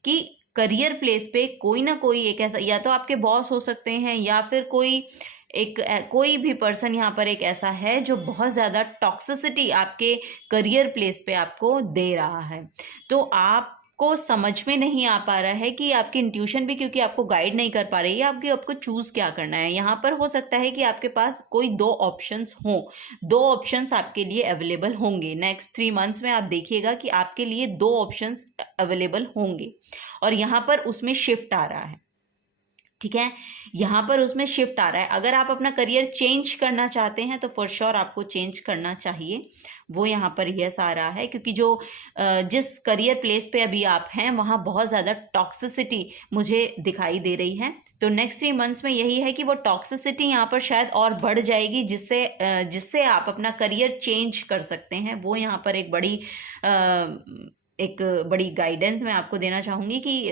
कि करियर प्लेस पे कोई ना कोई एक ऐसा, या तो आपके बॉस हो सकते हैं या फिर कोई भी पर्सन यहाँ पर एक ऐसा है जो बहुत ज़्यादा टॉक्सिसिटी आपके करियर प्लेस पे आपको दे रहा है। तो आपको समझ में नहीं आ पा रहा है कि आपकी इंट्यूशन भी क्योंकि आपको गाइड नहीं कर पा रही है आपको चूज़ क्या करना है। यहाँ पर हो सकता है कि आपके पास कोई दो ऑप्शंस हों, दो ऑप्शंस आपके लिए अवेलेबल होंगे। नेक्स्ट 3 मंथ्स में आप देखिएगा कि आपके लिए दो ऑप्शंस अवेलेबल होंगे, और यहाँ पर उसमें शिफ्ट आ रहा है। ठीक है, यहाँ पर उसमें शिफ्ट आ रहा है। अगर आप अपना करियर चेंज करना चाहते हैं तो फॉर श्योर आपको चेंज करना चाहिए, वो यहाँ पर यस आ रहा है, क्योंकि जिस करियर प्लेस पे अभी आप हैं वहाँ बहुत ज़्यादा टॉक्सिसिटी मुझे दिखाई दे रही है। तो नेक्स्ट 3 मंथ्स में यही है कि वो टॉक्सिसिटी यहाँ पर शायद और बढ़ जाएगी, जिससे आप अपना करियर चेंज कर सकते हैं। वो यहाँ पर एक बड़ी गाइडेंस मैं आपको देना चाहूँगी कि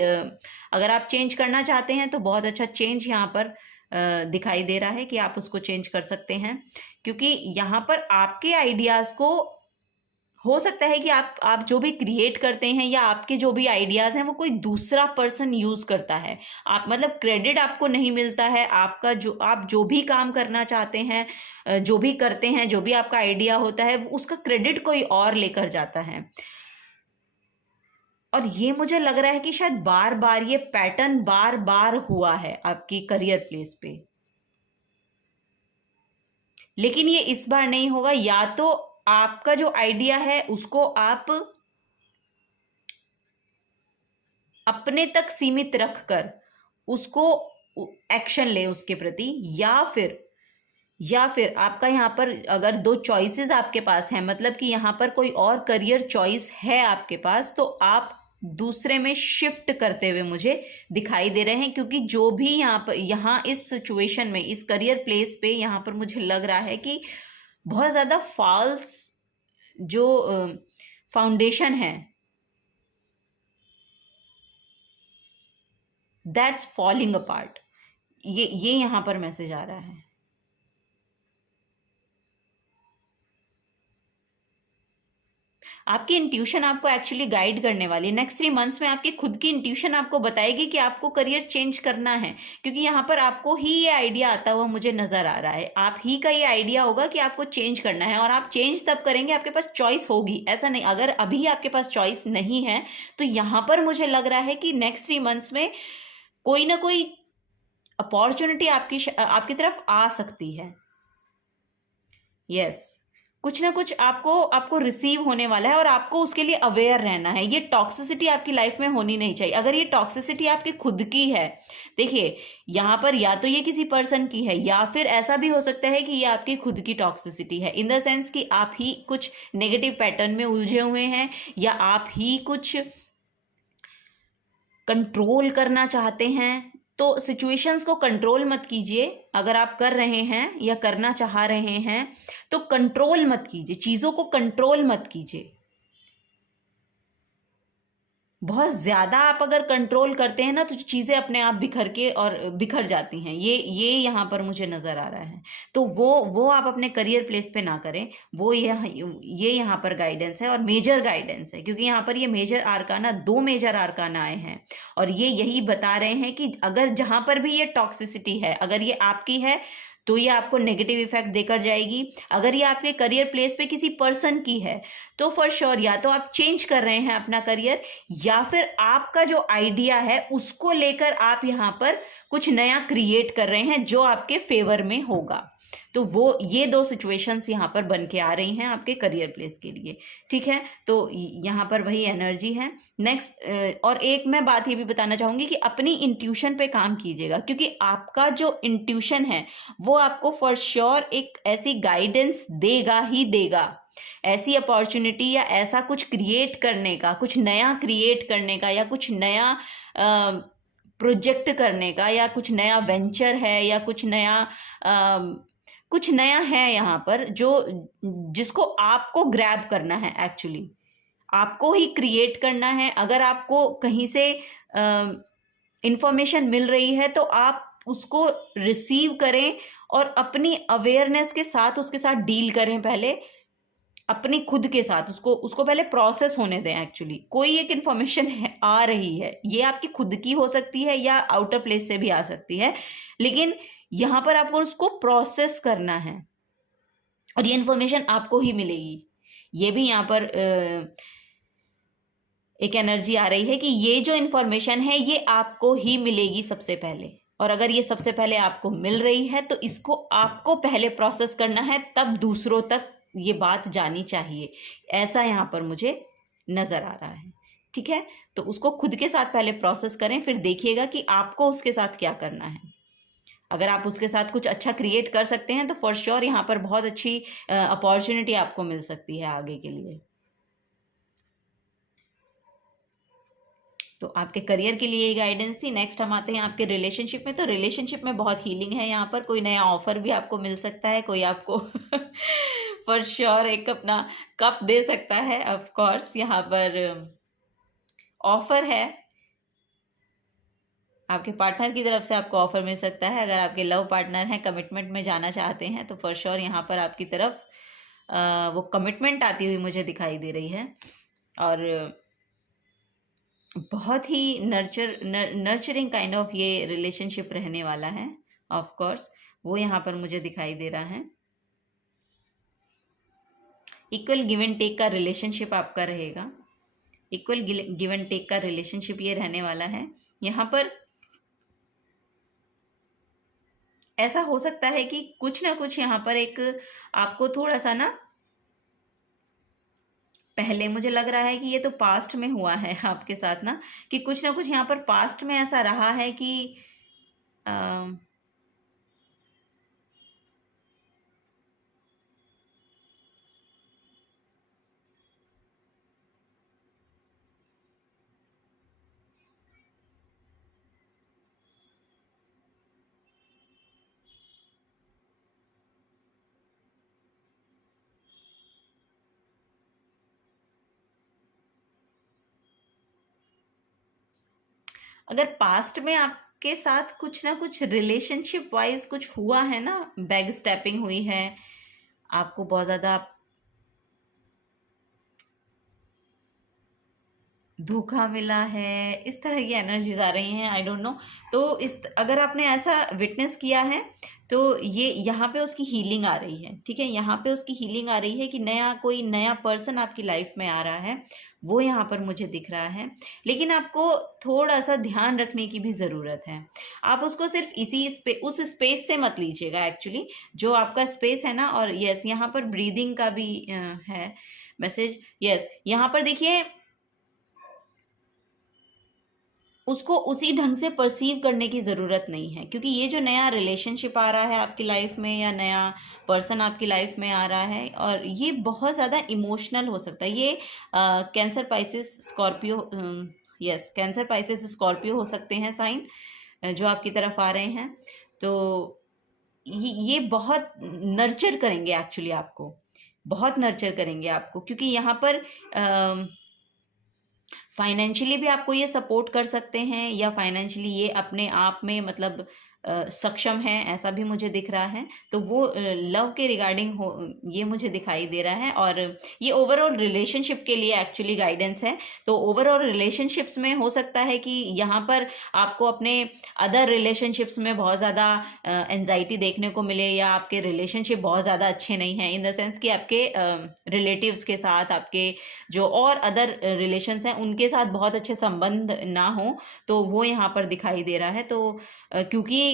अगर आप चेंज करना चाहते हैं तो बहुत अच्छा चेंज यहाँ पर दिखाई दे रहा है कि आप उसको चेंज कर सकते हैं, क्योंकि यहाँ पर आपके आइडियाज़ को हो सकता है कि आप जो भी क्रिएट करते हैं या आपके जो भी आइडियाज़ हैं वो कोई दूसरा पर्सन यूज़ करता है। आप मतलब क्रेडिट आपको नहीं मिलता है, आप जो भी काम करना चाहते हैं, जो भी करते हैं, जो भी आपका आइडिया होता है उसका क्रेडिट कोई और लेकर जाता है। और ये मुझे लग रहा है कि शायद बार बार ये पैटर्न बार बार हुआ है आपकी करियर प्लेस पे, लेकिन ये इस बार नहीं होगा। या तो आपका जो आइडिया है उसको आप अपने तक सीमित रखकर उसको एक्शन ले उसके प्रति, या फिर आपका यहाँ पर अगर दो चॉइसेस आपके पास हैं, मतलब कि यहाँ पर कोई और करियर चॉइस है आपके पास, तो आप दूसरे में शिफ्ट करते हुए मुझे दिखाई दे रहे हैं। क्योंकि जो भी यहाँ इस सिचुएशन में, इस करियर प्लेस पे यहाँ पर मुझे लग रहा है कि बहुत ज़्यादा फॉल्स जो फाउंडेशन है दैट्स फॉलिंग अपार्ट, ये यहाँ पर मैसेज आ रहा है। आपकी इंट्यूशन आपको एक्चुअली गाइड करने वाली है। नेक्स्ट 3 मंथ्स में आपकी खुद की इंट्यूशन आपको बताएगी कि आपको करियर चेंज करना है, क्योंकि यहाँ पर आपको ही ये आइडिया आता हुआ मुझे नजर आ रहा है। आप ही का ये आइडिया होगा कि आपको चेंज करना है, और आप चेंज तब करेंगे आपके पास चॉइस होगी। ऐसा नहीं, अगर अभी आपके पास चॉइस नहीं है तो यहाँ पर मुझे लग रहा है कि नेक्स्ट 3 मंथ्स में कोई ना कोई अपॉर्चुनिटी आपकी तरफ आ सकती है। यस, कुछ ना कुछ आपको रिसीव होने वाला है, और आपको उसके लिए अवेयर रहना है। ये टॉक्सिसिटी आपकी लाइफ में होनी नहीं चाहिए। अगर ये टॉक्सिसिटी आपकी खुद की है, देखिए यहाँ पर या तो ये किसी पर्सन की है, या फिर ऐसा भी हो सकता है कि ये आपकी खुद की टॉक्सिसिटी है, इन द सेंस कि आप ही कुछ नेगेटिव पैटर्न में उलझे हुए हैं, या आप ही कुछ कंट्रोल करना चाहते हैं। तो सिचुएशंस को कंट्रोल मत कीजिए। अगर आप कर रहे हैं या करना चाह रहे हैं तो कंट्रोल मत कीजिए, चीज़ों को कंट्रोल मत कीजिए। बहुत ज़्यादा आप अगर कंट्रोल करते हैं ना तो चीज़ें अपने आप बिखर जाती हैं। ये यहाँ पर मुझे नज़र आ रहा है। तो वो आप अपने करियर प्लेस पे ना करें। ये यहाँ पर गाइडेंस है, और मेजर गाइडेंस है, क्योंकि यहाँ पर ये मेजर आर्काना, 2 मेजर आर्काना आए हैं, और ये यही बता रहे हैं कि अगर जहाँ पर भी ये टॉक्सिसिटी है, अगर ये आपकी है तो ये आपको नेगेटिव इफेक्ट देकर जाएगी। अगर ये आपके करियर प्लेस पे किसी पर्सन की है तो फॉर श्योर या तो आप चेंज कर रहे हैं अपना करियर, या फिर आपका जो आइडिया है उसको लेकर आप यहाँ पर कुछ नया क्रिएट कर रहे हैं जो आपके फेवर में होगा। तो ये 2 सिचुएशंस यहाँ पर बन के आ रही हैं आपके करियर प्लेस के लिए। ठीक है, तो यहाँ पर वही एनर्जी है। नेक्स्ट, और एक मैं बात ये भी बताना चाहूँगी कि अपनी इंट्यूशन पे काम कीजिएगा, क्योंकि आपका जो इंट्यूशन है वो आपको फॉर श्योर एक ऐसी गाइडेंस देगा ही देगा, ऐसी अपॉर्चुनिटी या ऐसा कुछ क्रिएट करने का, कुछ नया क्रिएट करने का, या कुछ नया प्रोजेक्ट करने का, या कुछ नया वेंचर है, या कुछ नया है यहाँ पर जिसको आपको ग्रैब करना है। एक्चुअली आपको ही क्रिएट करना है। अगर आपको कहीं से इंफॉर्मेशन मिल रही है तो आप उसको रिसीव करें और अपनी अवेयरनेस के साथ उसके साथ डील करें। पहले अपनी खुद के साथ उसको पहले प्रोसेस होने दें। एक्चुअली कोई एक इन्फॉर्मेशन आ रही है, ये आपकी खुद की हो सकती है या आउटर प्लेस से भी आ सकती है, लेकिन यहां पर आपको उसको प्रोसेस करना है और ये इन्फॉर्मेशन आपको ही मिलेगी। ये भी यहाँ पर एक एनर्जी आ रही है कि ये जो इन्फॉर्मेशन है ये आपको ही मिलेगी सबसे पहले, और अगर ये सबसे पहले आपको मिल रही है तो इसको आपको पहले प्रोसेस करना है, तब दूसरों तक ये बात जानी चाहिए। ऐसा यहाँ पर मुझे नजर आ रहा है। ठीक है, तो उसको खुद के साथ पहले प्रोसेस करें, फिर देखिएगा कि आपको उसके साथ क्या करना है। अगर आप उसके साथ कुछ अच्छा क्रिएट कर सकते हैं तो फॉर श्योर यहाँ पर बहुत अच्छी अपॉर्चुनिटी आपको मिल सकती है आगे के लिए। तो आपके करियर के लिए ये गाइडेंस थी। नेक्स्ट हम आते हैं आपके रिलेशनशिप में। तो रिलेशनशिप में बहुत हीलिंग है यहाँ पर। कोई नया ऑफर भी आपको मिल सकता है, कोई आपको फॉर श्योर एक अपना कप दे सकता है। ऑफ कोर्स यहाँ पर ऑफर है, आपके पार्टनर की तरफ से आपको ऑफर मिल सकता है। अगर आपके लव पार्टनर हैं, कमिटमेंट में जाना चाहते हैं, तो फॉर श्योर यहाँ पर आपकी तरफ वो कमिटमेंट आती हुई मुझे दिखाई दे रही है। और बहुत ही नर्चरिंग काइंड ऑफ ये रिलेशनशिप रहने वाला है। ऑफ कोर्स वो यहाँ पर मुझे दिखाई दे रहा है। इक्वल गिव एंड टेक का रिलेशनशिप आपका रहेगा। इक्वल गिव एंड टेक का रिलेशनशिप ये रहने वाला है। यहाँ पर ऐसा हो सकता है कि कुछ ना कुछ यहाँ पर एक आपको थोड़ा सा ना, पहले मुझे लग रहा है कि ये तो पास्ट में हुआ है आपके साथ ना, कि कुछ ना कुछ यहाँ पर पास्ट में ऐसा रहा है कि अगर पास्ट में आपके साथ कुछ ना कुछ रिलेशनशिप वाइज कुछ हुआ है ना, बैक स्टेपिंग हुई है, आपको बहुत ज़्यादा धोखा मिला है, इस तरह की एनर्जीज आ रही हैं। I don't know. तो इस अगर आपने ऐसा विटनेस किया है तो ये यहाँ पे उसकी हीलिंग आ रही है। ठीक है, यहाँ पे उसकी हीलिंग आ रही है कि कोई नया पर्सन आपकी लाइफ में आ रहा है, वो यहाँ पर मुझे दिख रहा है। लेकिन आपको थोड़ा सा ध्यान रखने की भी ज़रूरत है। आप उसको सिर्फ उस स्पेस से मत लीजिएगा। एक्चुअली जो आपका स्पेस है ना, और यस यहाँ पर ब्रीदिंग का भी है मैसेज। यस यहाँ पर देखिए, उसको उसी ढंग से परसीव करने की ज़रूरत नहीं है, क्योंकि ये जो नया रिलेशनशिप आ रहा है आपकी लाइफ में या नया पर्सन आपकी लाइफ में आ रहा है, और ये बहुत ज़्यादा इमोशनल हो सकता है। ये cancer Pisces Scorpio, yes cancer Pisces Scorpio हो सकते हैं साइन जो आपकी तरफ आ रहे हैं। तो ये बहुत नर्चर करेंगे एक्चुअली आपको, बहुत नर्चर करेंगे आपको, क्योंकि यहाँ पर फाइनेंशियली भी आपको ये सपोर्ट कर सकते हैं, या फाइनेंशियली ये अपने आप में मतलब सक्षम है, ऐसा भी मुझे दिख रहा है। तो वो लव के रिगार्डिंग हो, ये मुझे दिखाई दे रहा है। और ये ओवरऑल रिलेशनशिप के लिए एक्चुअली गाइडेंस है। तो ओवरऑल रिलेशनशिप्स में हो सकता है कि यहाँ पर आपको अपने अदर रिलेशनशिप्स में बहुत ज़्यादा एंजाइटी देखने को मिले, या आपके रिलेशनशिप बहुत ज़्यादा अच्छे नहीं हैं, इन द सेंस कि आपके रिलेटिव्स के साथ, आपके जो और अदर रिलेशंस हैं उनके साथ बहुत अच्छे संबंध ना हो, तो वो यहाँ पर दिखाई दे रहा है। तो क्योंकि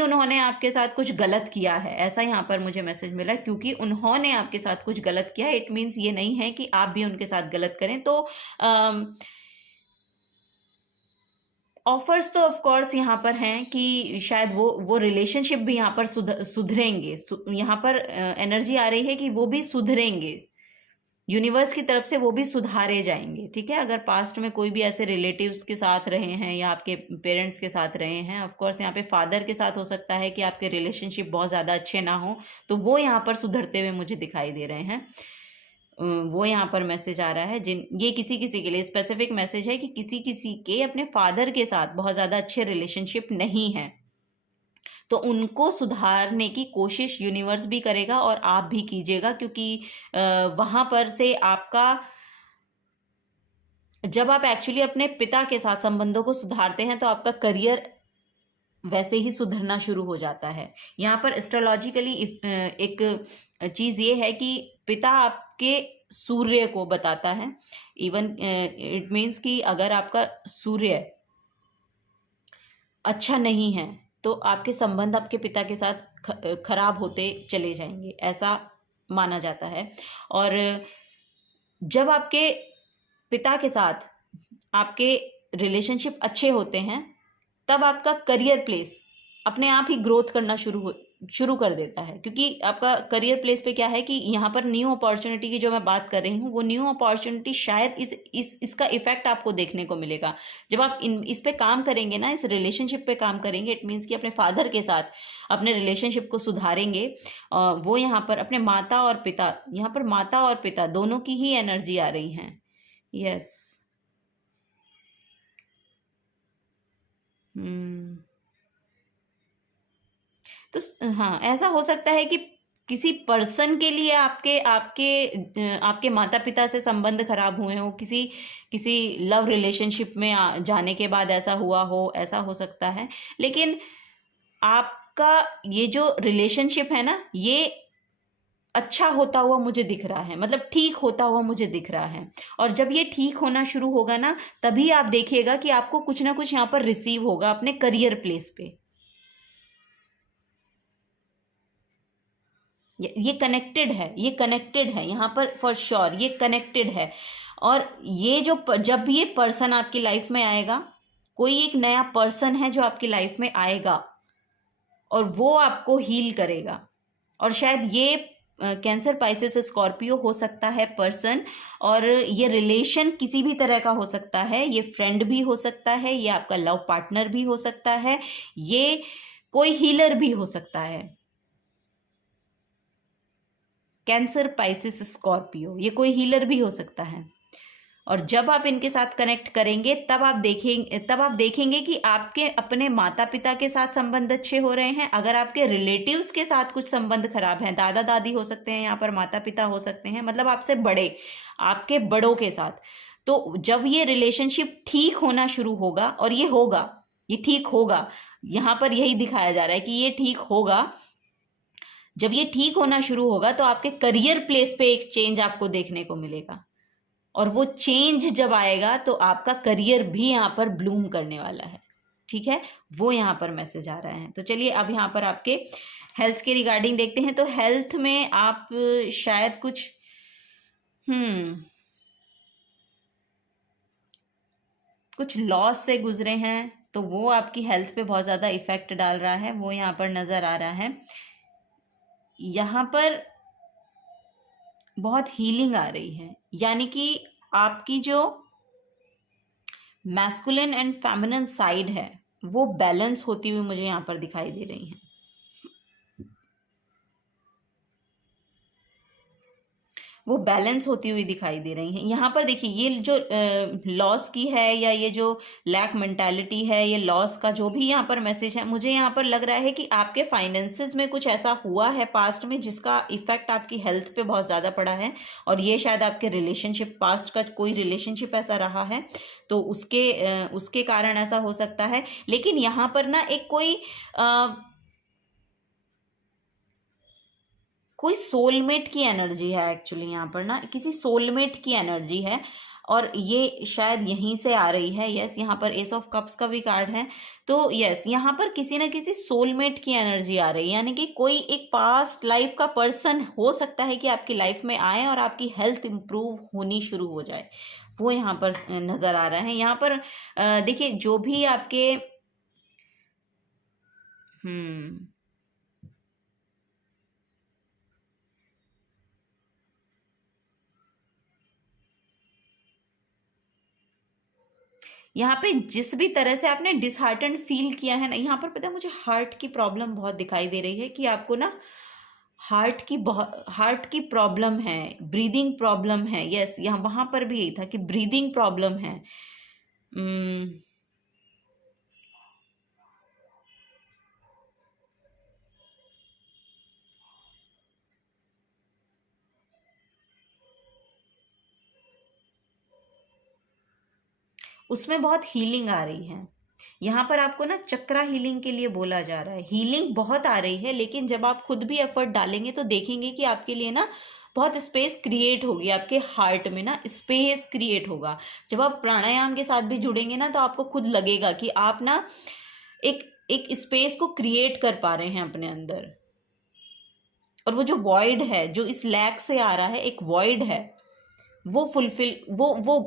उन्होंने आपके साथ कुछ गलत किया है, ऐसा यहाँ पर मुझे मैसेज मिला। क्योंकि उन्होंने आपके साथ कुछ गलत किया, इट मीन्स ये नहीं है कि आप भी उनके साथ गलत करें। तो ऑफर्स तो ऑफ कोर्स यहाँ पर हैं कि शायद वो रिलेशनशिप भी यहाँ पर सुधरेंगे। यहाँ पर एनर्जी आ रही है कि वो भी सुधरेंगे, यूनिवर्स की तरफ से वो भी सुधारे जाएंगे। ठीक है, अगर पास्ट में कोई भी ऐसे रिलेटिव्स के साथ रहे हैं या आपके पेरेंट्स के साथ रहे हैं, ऑफ कोर्स यहाँ पे फादर के साथ हो सकता है कि आपके रिलेशनशिप बहुत ज़्यादा अच्छे ना हो, तो वो यहाँ पर सुधरते हुए मुझे दिखाई दे रहे हैं। वो यहाँ पर मैसेज आ रहा है। ये किसी किसी के लिए स्पेसिफिक मैसेज है कि किसी किसी के अपने फादर के साथ बहुत ज़्यादा अच्छे रिलेशनशिप नहीं है। तो उनको सुधारने की कोशिश यूनिवर्स भी करेगा और आप भी कीजिएगा, क्योंकि वहां पर से आपका, जब आप एक्चुअली अपने पिता के साथ संबंधों को सुधारते हैं तो आपका करियर वैसे ही सुधरना शुरू हो जाता है। यहाँ पर एस्ट्रोलॉजिकली एक चीज़ ये है कि पिता आपके सूर्य को बताता है। इवन इट मीन्स कि अगर आपका सूर्य अच्छा नहीं है तो आपके संबंध आपके पिता के साथ खराब होते चले जाएंगे, ऐसा माना जाता है। और जब आपके पिता के साथ आपके रिलेशनशिप अच्छे होते हैं तब आपका करियर प्लेस अपने आप ही ग्रोथ करना शुरू कर देता है, क्योंकि आपका करियर प्लेस पे क्या है कि यहाँ पर न्यू अपॉर्चुनिटी की जो मैं बात कर रही हूँ, वो न्यू अपॉर्चुनिटी शायद इसका इफेक्ट आपको देखने को मिलेगा जब आप इस पे काम करेंगे ना, इस रिलेशनशिप पे काम करेंगे। इट मीन्स कि अपने फादर के साथ अपने रिलेशनशिप को सुधारेंगे। वो यहाँ पर अपने माता और पिता, यहाँ पर माता और पिता दोनों की ही एनर्जी आ रही है। यस। तो हाँ, ऐसा हो सकता है कि किसी पर्सन के लिए आपके आपके आपके माता पिता से संबंध खराब हुए हो, किसी किसी लव रिलेशनशिप में जाने के बाद ऐसा हुआ हो, ऐसा हो सकता है। लेकिन आपका ये जो रिलेशनशिप है ना, ये अच्छा होता हुआ मुझे दिख रहा है, मतलब ठीक होता हुआ मुझे दिख रहा है। और जब ये ठीक होना शुरू होगा ना, तभी आप देखिएगा कि आपको कुछ ना कुछ यहाँ पर रिसीव होगा अपने करियर प्लेस पे। ये कनेक्टेड है, ये कनेक्टेड है यहाँ पर फॉर श्योर, ये कनेक्टेड है। और ये जो जब भी ये पर्सन आपकी लाइफ में आएगा, कोई एक नया पर्सन है जो आपकी लाइफ में आएगा और वो आपको हील करेगा। और शायद ये कैंसर, पाइसेस, स्कॉर्पियो हो सकता है पर्सन। और ये रिलेशन किसी भी तरह का हो सकता है, ये फ्रेंड भी हो सकता है, ये आपका लव पार्टनर भी हो सकता है, ये कोई हीलर भी हो सकता है। कैंसर, पाइसेस, स्कॉर्पियो, ये कोई हीलर भी हो सकता है। और जब आप इनके साथ कनेक्ट करेंगे तब आप देखेंगे कि आपके अपने माता पिता के साथ संबंध अच्छे हो रहे हैं। अगर आपके रिलेटिव्स के साथ कुछ संबंध खराब हैं, दादा दादी हो सकते हैं, यहाँ पर माता पिता हो सकते हैं, मतलब आपसे बड़े, आपके बड़ों के साथ, तो जब ये रिलेशनशिप ठीक होना शुरू होगा, और ये होगा, ये ठीक होगा, यहाँ पर यही दिखाया जा रहा है कि ये ठीक होगा। जब ये ठीक होना शुरू होगा तो आपके करियर प्लेस पे एक चेंज आपको देखने को मिलेगा। और वो चेंज जब आएगा तो आपका करियर भी यहाँ पर ब्लूम करने वाला है। ठीक है, वो यहाँ पर मैसेज आ रहा है। तो चलिए अब यहाँ पर आपके हेल्थ के रिगार्डिंग देखते हैं। तो हेल्थ में आप शायद कुछ लॉस से गुजरे हैं, तो वो आपकी हेल्थ पे बहुत ज़्यादा इफेक्ट डाल रहा है, वो यहाँ पर नज़र आ रहा है। यहाँ पर बहुत हीलिंग आ रही है, यानी कि आपकी जो मैस्कुलिन एंड फेमिनिन साइड है वो बैलेंस होती हुई मुझे यहाँ पर दिखाई दे रही है। वो बैलेंस होती हुई दिखाई दे रही हैं। यहाँ पर देखिए, ये जो लॉस की है, या ये जो लैक मेंटालिटी है, ये लॉस का जो भी यहाँ पर मैसेज है, मुझे यहाँ पर लग रहा है कि आपके फाइनेंसेस में कुछ ऐसा हुआ है पास्ट में जिसका इफेक्ट आपकी हेल्थ पे बहुत ज़्यादा पड़ा है। और ये शायद आपके रिलेशनशिप, पास्ट का कोई रिलेशनशिप ऐसा रहा है, तो उसके कारण ऐसा हो सकता है। लेकिन यहाँ पर ना एक कोई सोलमेट की एनर्जी है एक्चुअली, यहाँ पर ना किसी सोलमेट की एनर्जी है, और ये शायद यहीं से आ रही है। यस, यहाँ पर एस ऑफ कप्स का भी कार्ड है, तो यस, यहाँ पर किसी ना किसी सोलमेट की एनर्जी आ रही है, यानी कि कोई एक पास्ट लाइफ का पर्सन हो सकता है कि आपकी लाइफ में आए और आपकी हेल्थ इंप्रूव होनी शुरू हो जाए, वो यहाँ पर नज़र आ रहा है। यहाँ पर देखिए, जो भी आपके यहाँ पे जिस भी तरह से आपने डिसहार्टेंड फील किया है ना, यहाँ पर पता है मुझे हार्ट की प्रॉब्लम बहुत दिखाई दे रही है, कि आपको ना हार्ट की प्रॉब्लम है, ब्रीदिंग प्रॉब्लम है। यस, यहाँ वहां पर भी यही था कि ब्रीदिंग प्रॉब्लम है। उसमें बहुत हीलिंग आ रही है। यहाँ पर आपको ना चक्रा हीलिंग के लिए बोला जा रहा है। हीलिंग बहुत आ रही है, लेकिन जब आप खुद भी एफर्ट डालेंगे तो देखेंगे कि आपके लिए ना बहुत स्पेस क्रिएट होगी, आपके हार्ट में ना स्पेस क्रिएट होगा। जब आप प्राणायाम के साथ भी जुड़ेंगे ना, तो आपको खुद लगेगा कि आप ना एक एक स्पेस को क्रिएट कर पा रहे हैं अपने अंदर। और वो जो वॉइड है, जो इस लैक से आ रहा है, एक वॉइड है, वो फुलफिल वो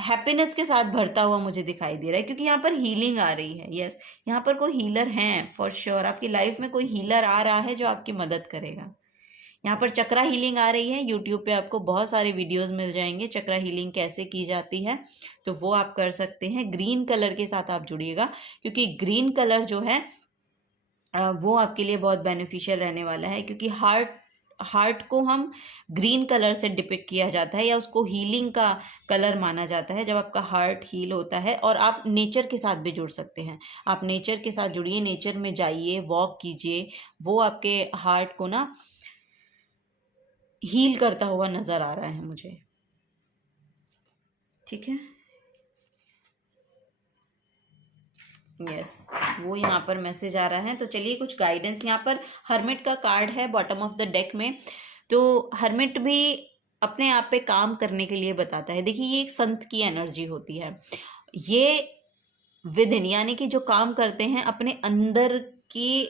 हैप्पीनेस के साथ भरता हुआ मुझे दिखाई दे रहा है, क्योंकि यहाँ पर हीलिंग आ रही है। यस, यहाँ पर कोई हीलर हैं फॉर श्योर। आपकी लाइफ में कोई हीलर आ रहा है जो आपकी मदद करेगा। यहाँ पर चक्रा हीलिंग आ रही है। यूट्यूब पे आपको बहुत सारे वीडियोस मिल जाएंगे चक्रा हीलिंग कैसे की जाती है, तो वो आप कर सकते हैं। ग्रीन कलर के साथ आप जुड़िएगा, क्योंकि ग्रीन कलर जो है वो आपके लिए बहुत बेनिफिशियल रहने वाला है, क्योंकि हार्ट को हम ग्रीन कलर से डिपिक्ट किया जाता है, या उसको हीलिंग का कलर माना जाता है जब आपका हार्ट हील होता है। और आप नेचर के साथ भी जुड़ सकते हैं। आप नेचर के साथ जुड़िए, नेचर में जाइए, वॉक कीजिए, वो आपके हार्ट को ना हील करता हुआ नजर आ रहा है मुझे। ठीक है, यस, वो यहाँ पर मैसेज आ रहा है। तो चलिए कुछ गाइडेंस। यहाँ पर हर्मिट का कार्ड है बॉटम ऑफ द डेक में। तो हर्मिट भी अपने आप पे काम करने के लिए बताता है। देखिए, ये एक संत की एनर्जी होती है। ये विदिन यानी कि जो काम करते हैं अपने अंदर की,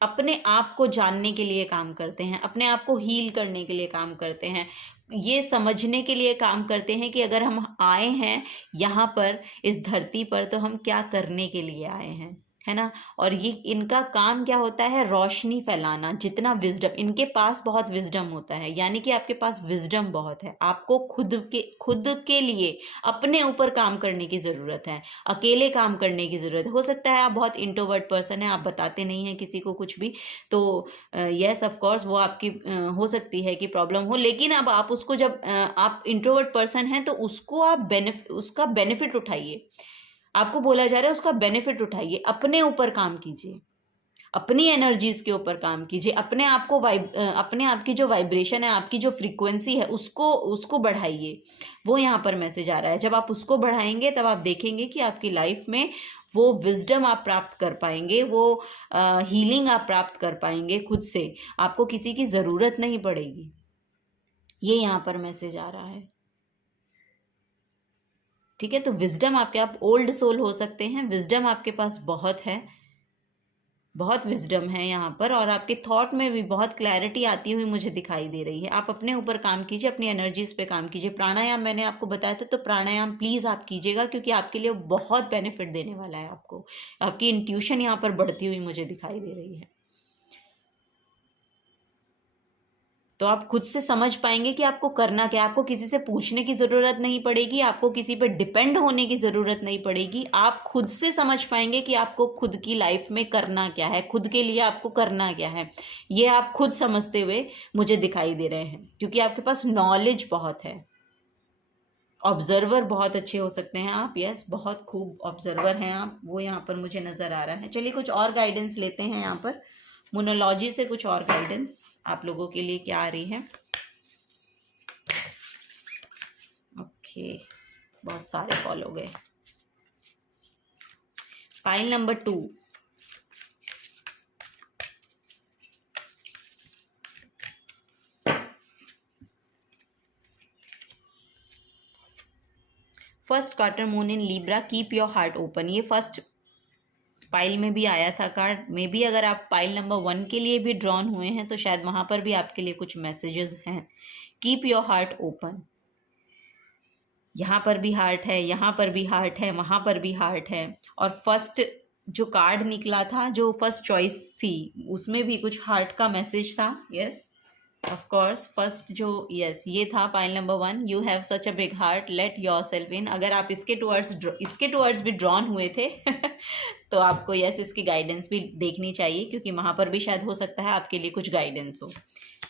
अपने आप को जानने के लिए काम करते हैं, अपने आप को हील करने के लिए काम करते हैं, ये समझने के लिए काम करते हैं कि अगर हम आए हैं यहाँ पर इस धरती पर तो हम क्या करने के लिए आए हैं, है ना। और ये इनका काम क्या होता है, रोशनी फैलाना। जितना विजडम, इनके पास बहुत विजडम होता है, यानी कि आपके पास विजडम बहुत है। आपको खुद के लिए अपने ऊपर काम करने की ज़रूरत है, अकेले काम करने की ज़रूरत है। हो सकता है आप बहुत इंट्रोवर्ट पर्सन हैं, आप बताते नहीं हैं किसी को कुछ भी, तो यस ऑफ कोर्स वो आपकी हो सकती है कि प्रॉब्लम हो। लेकिन अब आप उसको, जब आप इंट्रोवर्ट पर्सन हैं तो उसको आप उसका बेनिफिट उठाइए। आपको बोला जा रहा है उसका बेनिफिट उठाइए, अपने ऊपर काम कीजिए, अपनी एनर्जीज के ऊपर काम कीजिए, अपने आप को अपने आप की जो वाइब्रेशन है, आपकी जो फ्रीक्वेंसी है, उसको बढ़ाइए। वो यहाँ पर मैसेज आ रहा है। जब आप उसको बढ़ाएंगे तब आप देखेंगे कि आपकी लाइफ में वो विजडम आप प्राप्त कर पाएंगे, वो हीलिंग आप प्राप्त कर पाएंगे खुद से। आपको किसी की ज़रूरत नहीं पड़ेगी। ये यहाँ पर मैसेज आ रहा है। ठीक है, तो विजडम आपके, आप ओल्ड सोल हो सकते हैं, विजडम आपके पास बहुत है, बहुत विजडम है यहाँ पर। और आपके थॉट में भी बहुत क्लैरिटी आती हुई मुझे दिखाई दे रही है। आप अपने ऊपर काम कीजिए, अपनी एनर्जीज पे काम कीजिए। प्राणायाम मैंने आपको बताया था, तो प्राणायाम प्लीज़ आप कीजिएगा, क्योंकि आपके लिए बहुत बेनिफिट देने वाला है आपको। आपकी इंट्यूशन यहाँ पर बढ़ती हुई मुझे दिखाई दे रही है। तो आप खुद से समझ पाएंगे कि आपको करना क्या है। आपको किसी से पूछने की ज़रूरत नहीं पड़ेगी, आपको किसी पर डिपेंड होने की ज़रूरत नहीं पड़ेगी। आप खुद से समझ पाएंगे कि आपको खुद की लाइफ में करना क्या है, खुद के लिए आपको करना क्या है। ये आप खुद समझते हुए मुझे दिखाई दे रहे हैं, क्योंकि आपके पास नॉलेज बहुत है। ऑब्जर्वर बहुत अच्छे हो सकते हैं आप। यस, बहुत खूब ऑब्जर्वर हैं आप, वो यहाँ पर मुझे नज़र आ रहा है। चलिए कुछ और गाइडेंस लेते हैं यहाँ पर। मोनोलॉजी से कुछ और गाइडेंस आप लोगों के लिए क्या आ रही है। ओके, बहुत सारे कॉल हो गए। Pile number 2, first quarter moon in Libra, keep your heart open. ये फर्स्ट पाइल में भी आया था कार्ड में भी। अगर आप पाइल नंबर 1 के लिए भी ड्रॉन हुए हैं तो शायद वहां पर भी आपके लिए कुछ मैसेजेस हैं। Keep your heart open. यहाँ पर भी हार्ट है, यहाँ पर भी हार्ट है, वहां पर भी हार्ट है। और फर्स्ट जो कार्ड निकला था, जो फर्स्ट चॉइस थी, उसमें भी कुछ हार्ट का मैसेज था। यस ऑफ कोर्स, फर्स्ट जो ये था pile number 1, you have such a big heart, let yourself इन। अगर आप इसके टुवर्ड्स भी ड्रॉन हुए थे तो आपको इसकी गाइडेंस भी देखनी चाहिए, क्योंकि वहां पर भी शायद हो सकता है आपके लिए कुछ गाइडेंस हो।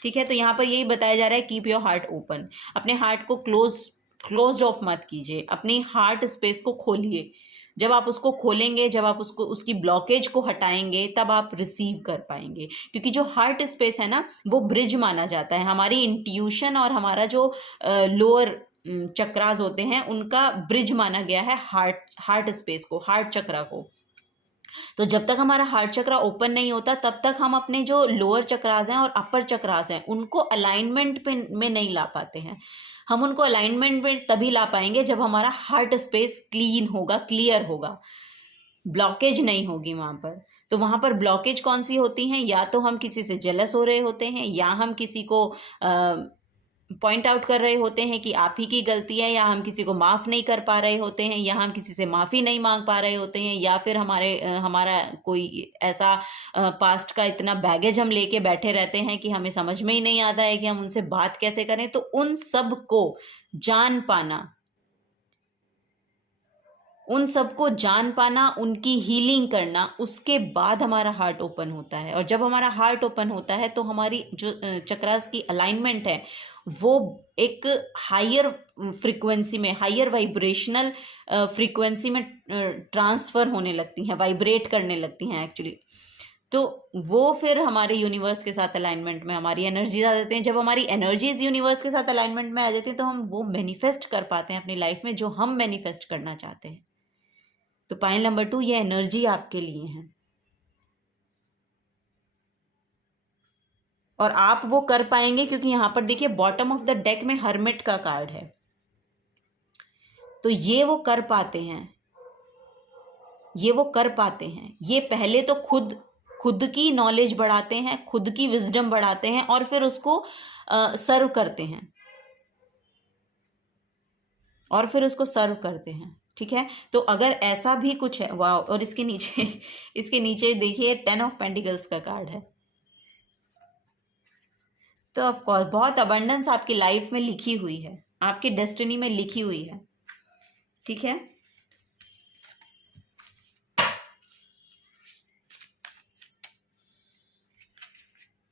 ठीक है, तो यहाँ पर यही बताया जा रहा है, कीप योर हार्ट ओपन। अपने हार्ट को क्लोज्ड ऑफ मत कीजिए, अपनी हार्ट स्पेस को खोलिए। जब आप उसको खोलेंगे, जब आप उसकी ब्लॉकेज को हटाएंगे, तब आप रिसीव कर पाएंगे। क्योंकि जो हार्ट स्पेस है ना, वो ब्रिज माना जाता है। हमारी इंट्यूशन और हमारा जो लोअर चक्रास होते हैं उनका ब्रिज माना गया है हार्ट स्पेस को, हार्ट चक्रा को। तो जब तक हमारा हार्ट चक्रा ओपन नहीं होता तब तक हम अपने जो लोअर चक्रास हैं और अपर चक्रास हैं उनको अलाइनमेंट में नहीं ला पाते हैं। हम उनको अलाइनमेंट में तभी ला पाएंगे जब हमारा हार्ट स्पेस क्लीन होगा, क्लियर होगा, ब्लॉकेज नहीं होगी वहां पर। तो वहां पर ब्लॉकेज कौन सी होती हैं? या तो हम किसी से जेलस हो रहे होते हैं, या हम किसी को पॉइंट आउट कर रहे होते हैं कि आप ही की गलती है, या हम किसी को माफ़ नहीं कर पा रहे होते हैं, या हम किसी से माफ़ी नहीं मांग पा रहे होते हैं, या फिर हमारा कोई ऐसा पास्ट का इतना बैगेज हम लेके बैठे रहते हैं कि हमें समझ में ही नहीं आता है कि हम उनसे बात कैसे करें। तो उन सब को जान पाना, उनकी हीलिंग करना, उसके बाद हमारा हार्ट ओपन होता है। और जब हमारा हार्ट ओपन होता है तो हमारी जो चक्रास की अलाइनमेंट है वो एक हायर फ्रीक्वेंसी में, हायर वाइब्रेशनल फ्रीक्वेंसी में ट्रांसफ़र होने लगती हैं, वाइब्रेट करने लगती हैं एक्चुअली। तो वो फिर हमारे यूनिवर्स के साथ अलाइनमेंट में हमारी एनर्जीज आ जाती हैं। जब हमारी एनर्जीज यूनिवर्स के साथ अलाइनमेंट में आ जाती हैं तो हम वो मैनिफेस्ट कर पाते हैं अपनी लाइफ में जो हम मैनिफेस्ट करना चाहते हैं। तो पॉइंट नंबर 2, ये एनर्जी आपके लिए है और आप वो कर पाएंगे क्योंकि यहां पर देखिए बॉटम ऑफ द डेक में हर्मिट का कार्ड है। तो ये वो कर पाते हैं, ये पहले तो खुद की नॉलेज बढ़ाते हैं, खुद की विजडम बढ़ाते हैं और फिर उसको सर्व करते हैं, ठीक है। तो अगर ऐसा भी कुछ है, वाह। और इसके नीचे देखिए 10 ऑफ पेंटिकल्स का कार्ड है। तो ऑफ कोर्स बहुत अबंडेंस आपकी लाइफ में लिखी हुई है, आपकी डेस्टिनी में लिखी हुई है, ठीक है।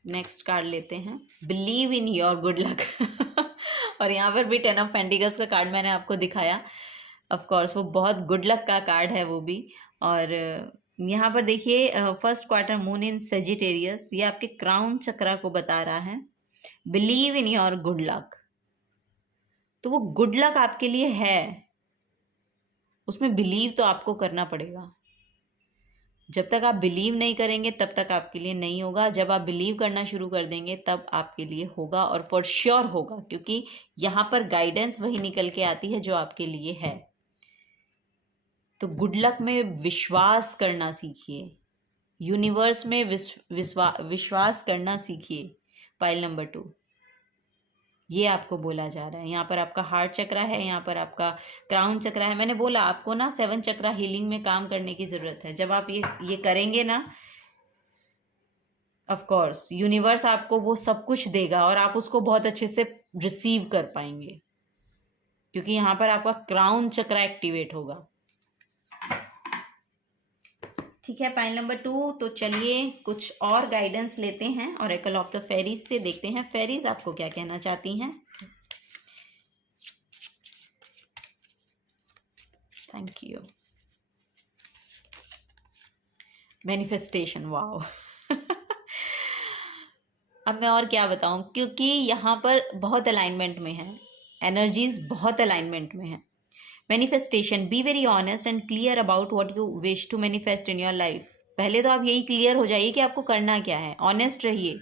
नेक्स्ट कार्ड लेते हैं, believe in your good luck. और यहाँ पर भी 10 ऑफ पेंटिकल्स का कार्ड मैंने आपको दिखाया। ऑफ कोर्स वो बहुत गुड लक का कार्ड है वो भी। और यहाँ पर देखिए फर्स्ट क्वार्टर मून इन सेजिटेरियस, ये आपके क्राउन चक्रा को बता रहा है, believe in your good luck. तो वो गुड लक आपके लिए है, उसमें बिलीव तो आपको करना पड़ेगा। जब तक आप बिलीव नहीं करेंगे तब तक आपके लिए नहीं होगा। जब आप बिलीव करना शुरू कर देंगे तब आपके लिए होगा और फॉर श्योर होगा, क्योंकि यहाँ पर गाइडेंस वही निकल के आती है जो आपके लिए है। तो गुड लक में विश्वास करना सीखिए, यूनिवर्स में विश्वास करना सीखिए। पाइल नंबर 2 ये आपको बोला जा रहा है। यहाँ पर आपका हार्ट चक्रा है, यहाँ पर आपका क्राउन चक्रा है। मैंने बोला आपको ना 7 चक्रा हीलिंग में काम करने की ज़रूरत है। जब आप ये करेंगे ना, ऑफ कोर्स यूनिवर्स आपको वो सब कुछ देगा और आप उसको बहुत अच्छे से रिसीव कर पाएंगे, क्योंकि यहाँ पर आपका क्राउन चक्रा एक्टिवेट होगा, ठीक है। Point number 2। तो चलिए कुछ और गाइडेंस लेते हैं ऑरेकल ऑफ द फेरीज से, देखते हैं फेरीज आपको क्या कहना चाहती हैं। Thank you. Manifestation, wow. अब मैं और क्या बताऊं, क्योंकि यहाँ पर बहुत अलाइनमेंट में है, एनर्जीज बहुत अलाइनमेंट में है। Manifestation, be very honest and clear about what you wish to manifest in your life. पहले तो आप यही क्लियर हो जाइए कि आपको करना क्या है, ऑनेस्ट रहिए,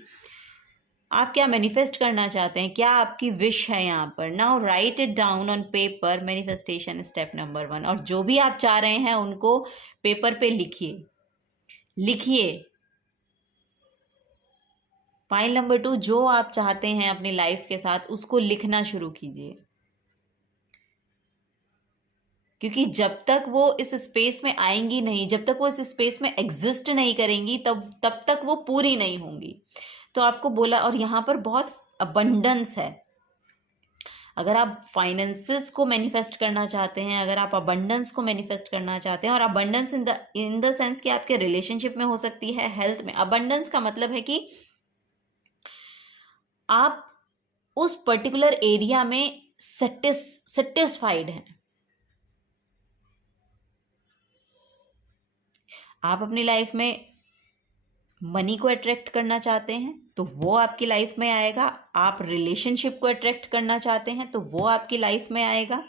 आप क्या मैनिफेस्ट करना चाहते हैं, क्या आपकी विश है यहाँ पर। Now right it down on paper, manifestation step number 1। और जो भी आप चाह रहे हैं उनको पेपर पे लिखिए। पॉइंट नंबर 2, जो आप चाहते हैं अपनी लाइफ के साथ उसको लिखना शुरू कीजिए, क्योंकि जब तक वो इस स्पेस में आएंगी नहीं, जब तक वो इस स्पेस में एग्जिस्ट नहीं करेंगी तब तक वो पूरी नहीं होंगी। तो आपको बोला, और यहाँ पर बहुत अबंडेंस है। अगर आप फाइनेंसेस को मैनिफेस्ट करना चाहते हैं, अगर आप अबंडेंस को मैनिफेस्ट करना चाहते हैं, और अबंडेंस इन द सेंस कि आपके रिलेशनशिप में हो सकती है, हेल्थ में। अबंडेंस का मतलब है कि आप उस पर्टिकुलर एरिया में सेटिस्फाइड हैं, आप अपनी लाइफ में मनी को अट्रैक्ट करना चाहते हैं तो वो आपकी लाइफ में आएगा। आप रिलेशनशिप को अट्रैक्ट करना चाहते हैं तो वो आपकी लाइफ में आएगा।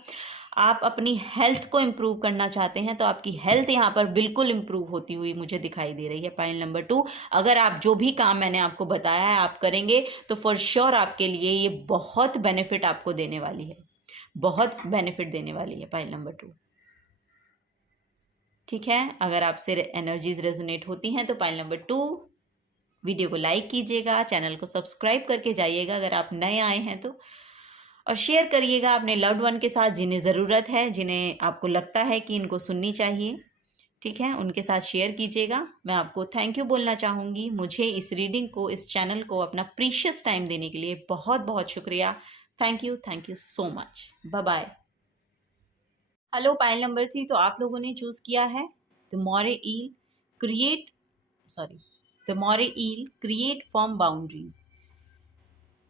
आप अपनी हेल्थ को इम्प्रूव करना चाहते हैं तो आपकी हेल्थ यहाँ पर बिल्कुल इम्प्रूव होती हुई मुझे दिखाई दे रही है। पॉइंट नंबर 2, अगर आप जो भी काम मैंने आपको बताया है आप करेंगे तो फॉर श्योर आपके लिए ये बहुत बेनिफिट आपको देने वाली है, बहुत बेनिफिट देने वाली है। पॉइंट नंबर 2, ठीक है। अगर आपसे एनर्जीज रेजोनेट होती हैं तो पॉइंट नंबर 2 वीडियो को लाइक कीजिएगा, चैनल को सब्सक्राइब करके जाइएगा अगर आप नए आए हैं तो, और शेयर करिएगा अपने लव्ड वन के साथ जिन्हें ज़रूरत है, जिन्हें आपको लगता है कि इनको सुननी चाहिए, ठीक है, उनके साथ शेयर कीजिएगा। मैं आपको थैंक यू बोलना चाहूँगी, मुझे इस रीडिंग को, इस चैनल को अपना प्रीशियस टाइम देने के लिए बहुत बहुत शुक्रिया। Thank you so much. Bye bye. Hello pile number 3, तो आप लोगों ने चूज़ किया है the moray eel create firm boundaries.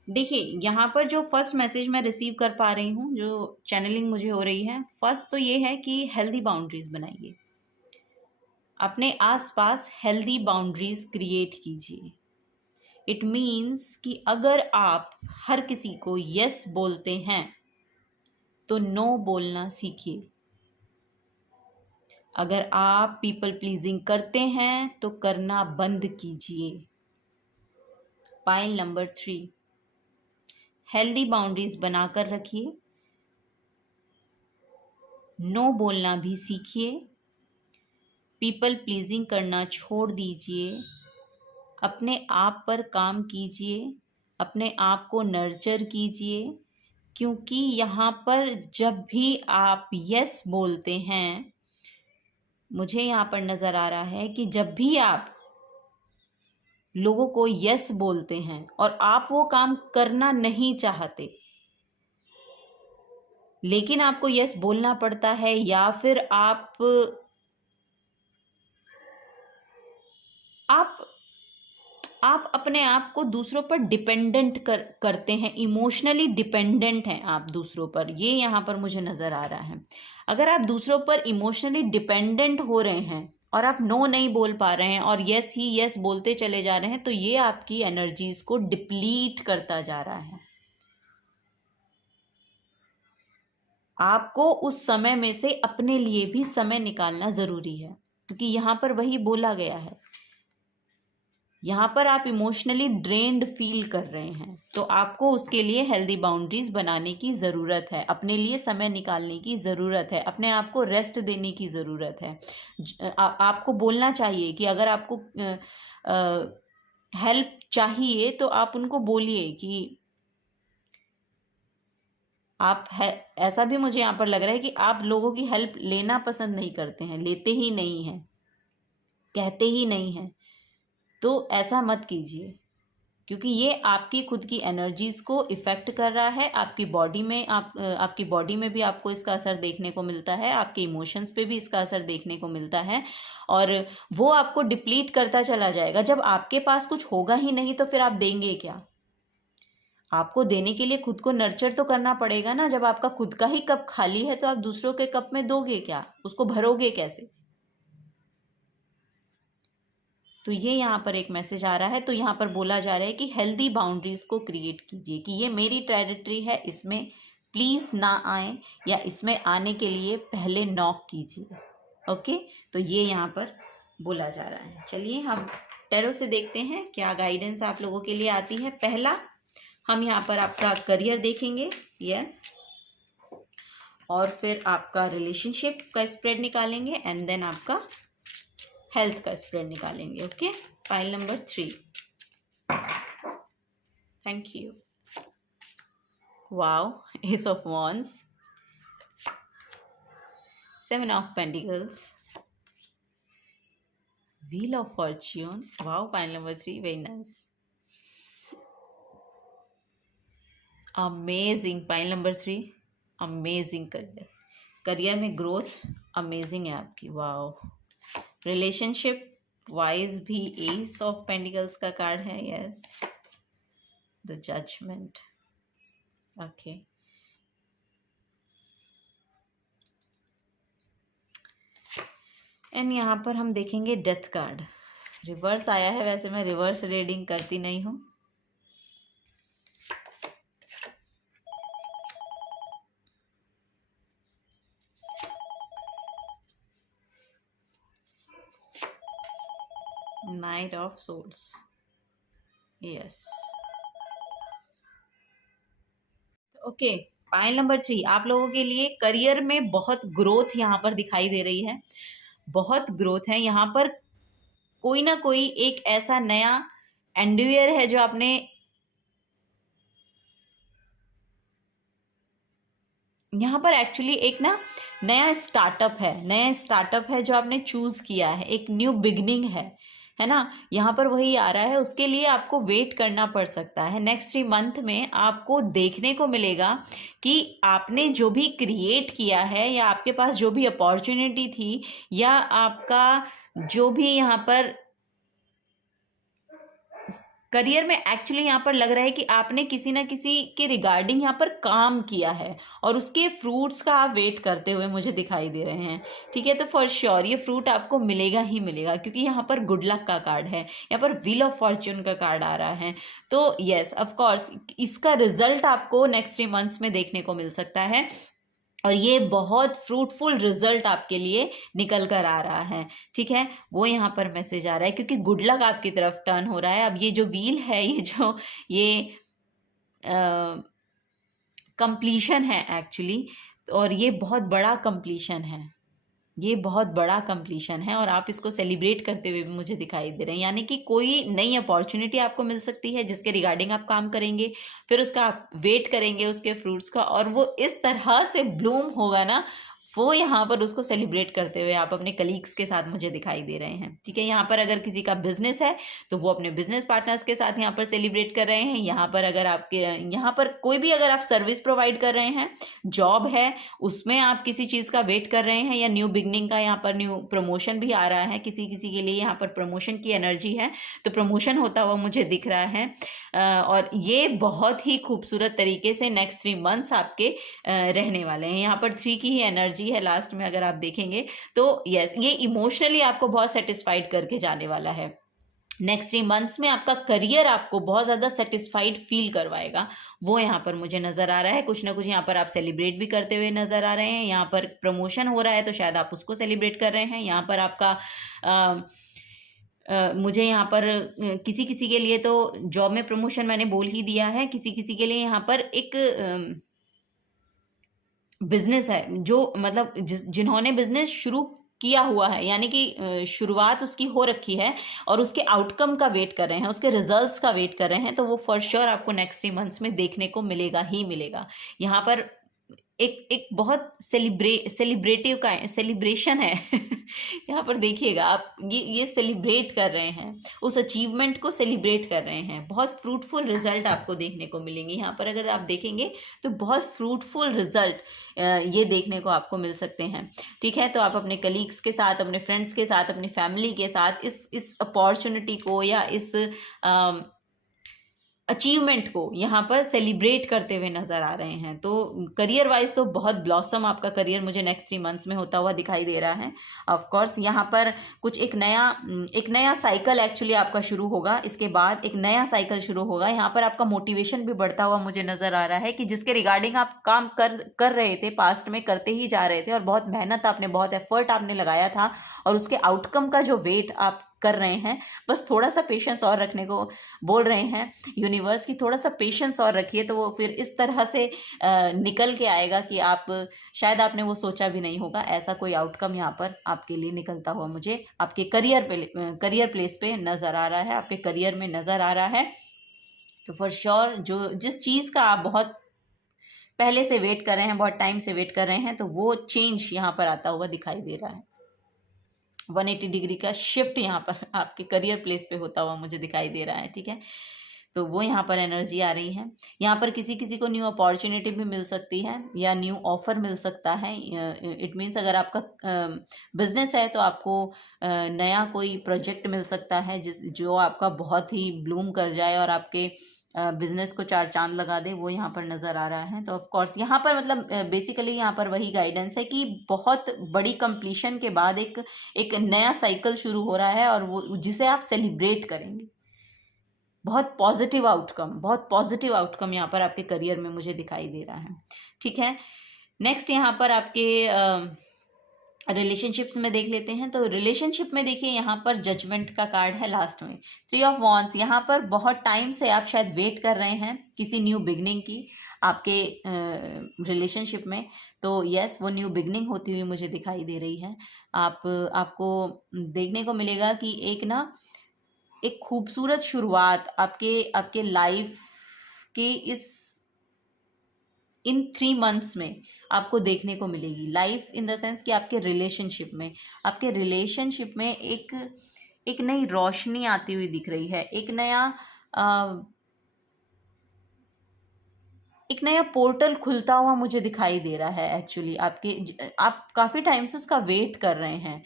देखिए यहाँ पर जो फर्स्ट मैसेज मैं रिसीव कर पा रही हूँ, जो चैनलिंग मुझे हो रही है, फर्स्ट तो ये है कि हेल्दी बाउंड्रीज बनाइए, अपने आसपास हेल्दी बाउंड्रीज क्रिएट कीजिए। इट मीन्स कि अगर आप हर किसी को यस बोलते हैं तो नो बोलना सीखिए। अगर आप पीपल प्लीजिंग करते हैं तो करना बंद कीजिए। पॉइंट नंबर 3, हेल्दी बाउंड्रीज बनाकर रखिए, नो बोलना भी सीखिए, पीपल प्लीजिंग करना छोड़ दीजिए, अपने आप पर काम कीजिए, अपने आप को नर्चर कीजिए, क्योंकि यहाँ पर जब भी आप यस बोलते हैं, मुझे यहाँ पर नज़र आ रहा है कि जब भी आप लोगों को यस बोलते हैं और आप वो काम करना नहीं चाहते लेकिन आपको यस बोलना पड़ता है, या फिर आप अपने आप को दूसरों पर डिपेंडेंट करते हैं, इमोशनली डिपेंडेंट हैं आप दूसरों पर, ये यहाँ पर मुझे नज़र आ रहा है। अगर आप दूसरों पर इमोशनली डिपेंडेंट हो रहे हैं और आप नो नहीं बोल पा रहे हैं और यस ही यस बोलते चले जा रहे हैं, तो ये आपकी एनर्जीज को डिप्लीट करता जा रहा है। आपको उस समय में से अपने लिए भी समय निकालना ज़रूरी है, क्योंकि यहाँ पर वही बोला गया है। यहाँ पर आप इमोशनली ड्रेन्ड फील कर रहे हैं, तो आपको उसके लिए हेल्दी बाउंड्रीज बनाने की ज़रूरत है, अपने लिए समय निकालने की ज़रूरत है, अपने आप को रेस्ट देने की ज़रूरत है। आपको बोलना चाहिए कि अगर आपको हेल्प चाहिए तो आप उनको बोलिए कि आप है। ऐसा भी मुझे यहाँ पर लग रहा है कि आप लोगों की हेल्प लेना पसंद नहीं करते हैं, लेते ही नहीं हैं, कहते ही नहीं हैं। तो ऐसा मत कीजिए, क्योंकि ये आपकी खुद की एनर्जीज को इफ़ेक्ट कर रहा है। आपकी बॉडी में आपकी बॉडी में भी आपको इसका असर देखने को मिलता है, आपके इमोशंस पे भी इसका असर देखने को मिलता है, और वो आपको डिप्लीट करता चला जाएगा। जब आपके पास कुछ होगा ही नहीं तो फिर आप देंगे क्या? आपको देने के लिए खुद को नर्चर तो करना पड़ेगा ना। जब आपका खुद का ही कप खाली है तो आप दूसरों के कप में दोगे क्या? उसको भरोगे कैसे? तो ये यहाँ पर एक मैसेज आ रहा है। तो यहाँ पर बोला जा रहा है कि हेल्दी बाउंड्रीज को क्रिएट कीजिए, कि ये मेरी टेरिटरी है, इसमें प्लीज़ ना आए, या इसमें आने के लिए पहले नॉक कीजिए। ओके, तो ये यहाँ पर बोला जा रहा है। चलिए हम टैरो से देखते हैं क्या गाइडेंस आप लोगों के लिए आती है। पहला हम यहाँ पर आपका करियर देखेंगे, यस, और फिर आपका रिलेशनशिप का स्प्रेड निकालेंगे, एंड देन आपका हेल्थ का स्प्रेड निकालेंगे। Okay, file number 3। Thank you. Wow, ace of wands, 7 of pentacles, wheel of fortune. Wow, file number 3, very nice, amazing. File number 3, amazing career में growth amazing है आपकी। वाओ, relationship wise भी ace of pentacles का card है, yes, the judgement. Okay, and यहाँ पर हम देखेंगे डेथ कार्ड, रिवर्स आया है। वैसे मैं रिवर्स रीडिंग करती नहीं हूँ, night of source, yes. Okay, pile number 3 आप लोगों के लिए करियर में बहुत ग्रोथ यहाँ पर दिखाई दे रही है, बहुत ग्रोथ है यहाँ पर। कोई ना कोई एक ऐसा नया एंडवेयर है जो आपने, यहाँ पर एक्चुअली एक ना नया स्टार्टअप है, नया स्टार्टअप है जो आपने चूज किया है, एक न्यू बिगनिंग है ना। यहाँ पर वही आ रहा है, उसके लिए आपको वेट करना पड़ सकता है। नेक्स्ट 3 मंथ में आपको देखने को मिलेगा कि आपने जो भी क्रिएट किया है या आपके पास जो भी अपॉर्चुनिटी थी या आपका जो भी यहाँ पर करियर में एक्चुअली यहाँ पर लग रहा है कि आपने किसी ना किसी के रिगार्डिंग यहाँ पर काम किया है और उसके फ्रूट्स का आप वेट करते हुए मुझे दिखाई दे रहे हैं। ठीक है, तो फॉर श्योर ये फ्रूट आपको मिलेगा ही मिलेगा, क्योंकि यहाँ पर गुड लक का कार्ड है, यहाँ पर व्हील ऑफ फॉर्च्यून का कार्ड आ रहा है। तो यस ऑफ कोर्स इसका रिजल्ट आपको नेक्स्ट 3 मंथ्स में देखने को मिल सकता है और ये बहुत फ्रूटफुल रिजल्ट आपके लिए निकल कर आ रहा है। ठीक है, वो यहाँ पर मैसेज आ रहा है क्योंकि गुड लक आपकी तरफ टर्न हो रहा है। अब ये जो व्हील है, ये कंप्लीशन है एक्चुअली, और ये बहुत बड़ा कंप्लीशन है, ये बहुत बड़ा कंप्लीशन है और आप इसको सेलिब्रेट करते हुए भी मुझे दिखाई दे रहे हैं। यानी कि कोई नई अपॉर्चुनिटी आपको मिल सकती है जिसके रिगार्डिंग आप काम करेंगे, फिर उसका आप वेट करेंगे उसके फ्रूट्स का, और वो इस तरह से ब्लूम होगा ना, वो यहाँ पर उसको सेलिब्रेट करते हुए आप अपने कलीग्स के साथ मुझे दिखाई दे रहे हैं। ठीक है, यहाँ पर अगर किसी का बिजनेस है तो वो अपने बिजनेस पार्टनर्स के साथ यहाँ पर सेलिब्रेट कर रहे हैं। यहाँ पर अगर आपके यहाँ पर कोई भी अगर आप सर्विस प्रोवाइड कर रहे हैं, जॉब है उसमें आप किसी चीज़ का वेट कर रहे हैं, या न्यू बिगनिंग का यहाँ पर न्यू प्रमोशन भी आ रहा है, किसी किसी के लिए यहाँ पर प्रमोशन की एनर्जी है, तो प्रमोशन होता हुआ मुझे दिख रहा है। और ये बहुत ही खूबसूरत तरीके से नेक्स्ट 3 मंथ्स आपके रहने वाले हैं। यहाँ पर 3 की ही एनर्जी है लास्ट में अगर आप देखेंगे तो। यस, ये इमोशनली आपको बहुत सेटिस्फाइड करके जाने वाला है। नेक्स्ट 3 मंथ्स में आपका करियर आपको बहुत ज़्यादा सेटिस्फाइड फील करवाएगा, वो यहाँ पर मुझे नज़र आ रहा है। कुछ ना कुछ यहाँ पर आप सेलिब्रेट भी करते हुए नज़र आ रहे हैं। यहाँ पर प्रमोशन हो रहा है तो शायद आप उसको सेलिब्रेट कर रहे हैं। यहाँ पर आपका मुझे यहाँ पर किसी किसी के लिए तो जॉब में प्रमोशन मैंने बोल ही दिया है, किसी किसी के लिए यहाँ पर एक बिजनेस है जो मतलब जिन्होंने बिजनेस शुरू किया हुआ है, यानी कि शुरुआत उसकी हो रखी है और उसके आउटकम का वेट कर रहे हैं, उसके रिजल्ट्स का वेट कर रहे हैं, तो वो फॉर श्योर आपको नेक्स्ट 3 मंथ्स में देखने को मिलेगा ही मिलेगा। यहाँ पर एक बहुत सेलिब्रेटिव का सेलिब्रेशन है यहाँ पर देखिएगा आप, ये सेलिब्रेट कर रहे हैं, उस अचीवमेंट को सेलिब्रेट कर रहे हैं। बहुत फ्रूटफुल रिजल्ट आपको देखने को मिलेंगे यहाँ पर, अगर आप देखेंगे तो बहुत फ्रूटफुल रिजल्ट ये देखने को आपको मिल सकते हैं। ठीक है, तो आप अपने कलीग्स के साथ, अपने फ्रेंड्स के साथ, अपनी फैमिली के साथ इस अपॉर्चुनिटी को या इस अचीवमेंट को यहाँ पर सेलिब्रेट करते हुए नज़र आ रहे हैं। तो करियर वाइज तो बहुत ब्लॉसम आपका करियर मुझे नेक्स्ट 3 मंथ्स में होता हुआ दिखाई दे रहा है। ऑफ कोर्स यहाँ पर कुछ एक नया साइकिल एक्चुअली आपका शुरू होगा, इसके बाद एक नया साइकिल शुरू होगा। यहाँ पर आपका मोटिवेशन भी बढ़ता हुआ मुझे नज़र आ रहा है कि जिसके रिगार्डिंग आप काम कर रहे थे, पास्ट में करते ही जा रहे थे और बहुत मेहनत आपने, बहुत एफर्ट आपने लगाया था और उसके आउटकम का जो वेट आप कर रहे हैं, बस थोड़ा सा पेशेंस और रखने को बोल रहे हैं यूनिवर्स की, थोड़ा सा पेशेंस और रखिए तो वो फिर इस तरह से निकल के आएगा कि आप शायद आपने वो सोचा भी नहीं होगा। ऐसा कोई आउटकम यहाँ पर आपके लिए निकलता हुआ मुझे आपके करियर प्लेस पे नज़र आ रहा है, आपके करियर में नज़र आ रहा है। तो फॉर श्योर जिस चीज़ का आप बहुत पहले से वेट कर रहे हैं, बहुत टाइम से वेट कर रहे हैं, तो वो चेंज यहाँ पर आता हुआ दिखाई दे रहा है। 180 डिग्री का शिफ्ट यहाँ पर आपके करियर प्लेस पे होता हुआ मुझे दिखाई दे रहा है। ठीक है, तो वो यहाँ पर एनर्जी आ रही है। यहाँ पर किसी किसी को न्यू अपॉर्चुनिटी भी मिल सकती है या न्यू ऑफर मिल सकता है। इट मीन्स अगर आपका बिजनेस है तो आपको नया कोई प्रोजेक्ट मिल सकता है जो आपका बहुत ही ब्लूम कर जाए और आपके बिजनेस को 4 चांद लगा दे, वो यहाँ पर नज़र आ रहा है। तो ऑफ कोर्स यहाँ पर मतलब बेसिकली यहाँ पर वही गाइडेंस है कि बहुत बड़ी कंप्लीशन के बाद एक नया साइकिल शुरू हो रहा है और वो जिसे आप सेलिब्रेट करेंगे। बहुत पॉजिटिव आउटकम यहाँ पर आपके करियर में मुझे दिखाई दे रहा है। ठीक है, नेक्स्ट यहाँ पर आपके रिलेशनशिप्स में देख लेते हैं। तो रिलेशनशिप में देखिए यहाँ पर जजमेंट का कार्ड है लास्ट में, 3 ऑफ वॉन्ड्स। यहाँ पर बहुत टाइम से आप शायद वेट कर रहे हैं किसी न्यू बिगनिंग की आपके रिलेशनशिप में। तो यस, वो न्यू बिगनिंग होती हुई मुझे दिखाई दे रही है। आपको देखने को मिलेगा कि एक खूबसूरत शुरुआत आपके आपके लाइफ के इन 3 मंथ्स में आपको देखने को मिलेगी। लाइफ इन द सेंस कि आपके रिलेशनशिप में एक नई रोशनी आती हुई दिख रही है। एक नया पोर्टल खुलता हुआ मुझे दिखाई दे रहा है। एक्चुअली आप काफ़ी टाइम से उसका वेट कर रहे हैं।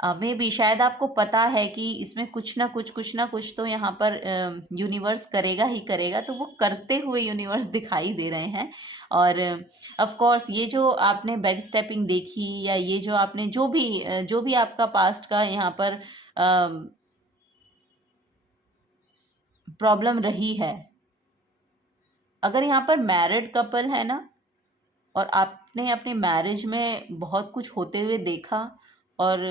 मे बी शायद आपको पता है कि इसमें कुछ ना कुछ तो यहाँ पर यूनिवर्स करेगा ही करेगा, तो वो करते हुए यूनिवर्स दिखाई दे रहे हैं। और ऑफ कोर्स ये जो आपने बैक स्टेपिंग देखी, या ये जो आपने जो भी आपका पास्ट का यहाँ पर प्रॉब्लम रही है, अगर यहाँ पर मैरिड कपल है ना, और आपने अपने मैरिज में बहुत कुछ होते हुए देखा, और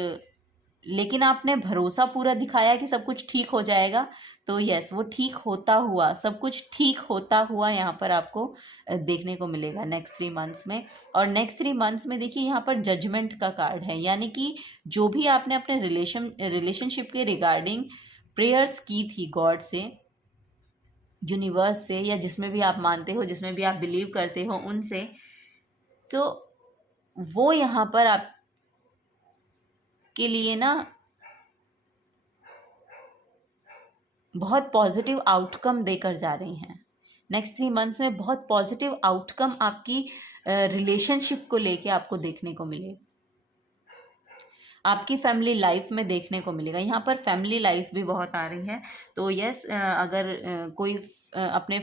लेकिन आपने भरोसा पूरा दिखाया कि सब कुछ ठीक हो जाएगा, तो यस, वो ठीक होता हुआ, सब कुछ ठीक होता हुआ यहाँ पर आपको देखने को मिलेगा नेक्स्ट 3 मंथ्स में। और नेक्स्ट 3 मंथ्स में देखिए यहाँ पर जजमेंट का कार्ड है, यानी कि जो भी आपने अपने रिलेशनशिप के रिगार्डिंग प्रेयर्स की थी गॉड से, यूनिवर्स से, या जिसमें भी आप मानते हो, जिसमें भी आप बिलीव करते हो उनसे, तो वो यहाँ पर आप के लिए ना बहुत पॉजिटिव आउटकम देकर जा रही हैं। नेक्स्ट 3 मंथ्स में बहुत पॉजिटिव आउटकम आपकी रिलेशनशिप को लेके आपको देखने को मिलेगा, आपकी फैमिली लाइफ में देखने को मिलेगा। यहाँ पर फैमिली लाइफ भी बहुत आ रही है। तो यस, अगर कोई अपने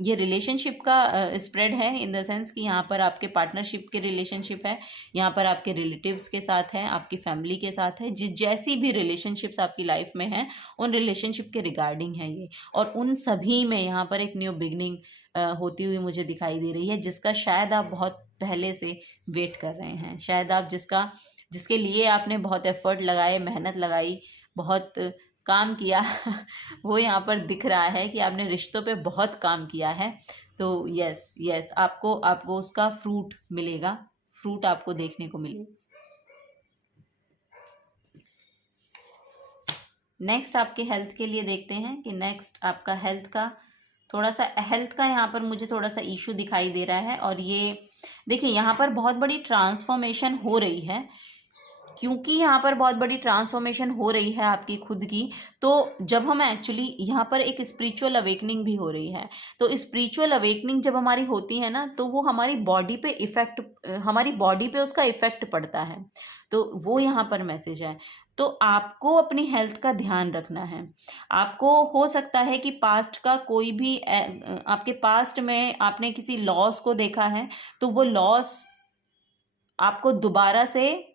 ये रिलेशनशिप का स्प्रेड है इन द सेंस कि यहाँ पर आपके पार्टनरशिप के रिलेशनशिप है, यहाँ पर आपके रिलेटिव्स के साथ है, आपकी फैमिली के साथ है, जैसी भी रिलेशनशिप्स आपकी लाइफ में हैं, उन रिलेशनशिप के रिगार्डिंग है ये। और उन सभी में यहाँ पर एक न्यू बिगनिंग होती हुई मुझे दिखाई दे रही है, जिसका शायद आप बहुत पहले से वेट कर रहे हैं। शायद आप जिसके लिए आपने बहुत एफर्ट लगाए, मेहनत लगाई, बहुत काम किया वो यहाँ पर दिख रहा है कि आपने रिश्तों पे बहुत काम किया है। तो यस, आपको उसका फ्रूट मिलेगा, फ्रूट आपको देखने को मिलेगा। नेक्स्ट आपके हेल्थ के लिए देखते हैं कि नेक्स्ट आपका हेल्थ का यहाँ पर मुझे थोड़ा सा इशू दिखाई दे रहा है। और ये देखिए यहाँ पर बहुत बड़ी ट्रांसफॉर्मेशन हो रही है, क्योंकि यहाँ पर बहुत बड़ी ट्रांसफॉर्मेशन हो रही है आपकी खुद की। तो जब हम एक्चुअली यहाँ पर एक स्पिरिचुअल अवेकनिंग भी हो रही है, तो स्पिरिचुअल अवेकनिंग जब हमारी होती है ना, तो वो हमारी बॉडी पे उसका इफेक्ट पड़ता है। तो वो यहाँ पर मैसेज है। तो आपको अपनी हेल्थ का ध्यान रखना है। आपको हो सकता है कि पास्ट का कोई भी आपके पास्ट में आपने किसी लॉस को देखा है, तो वो लॉस आपको दोबारा से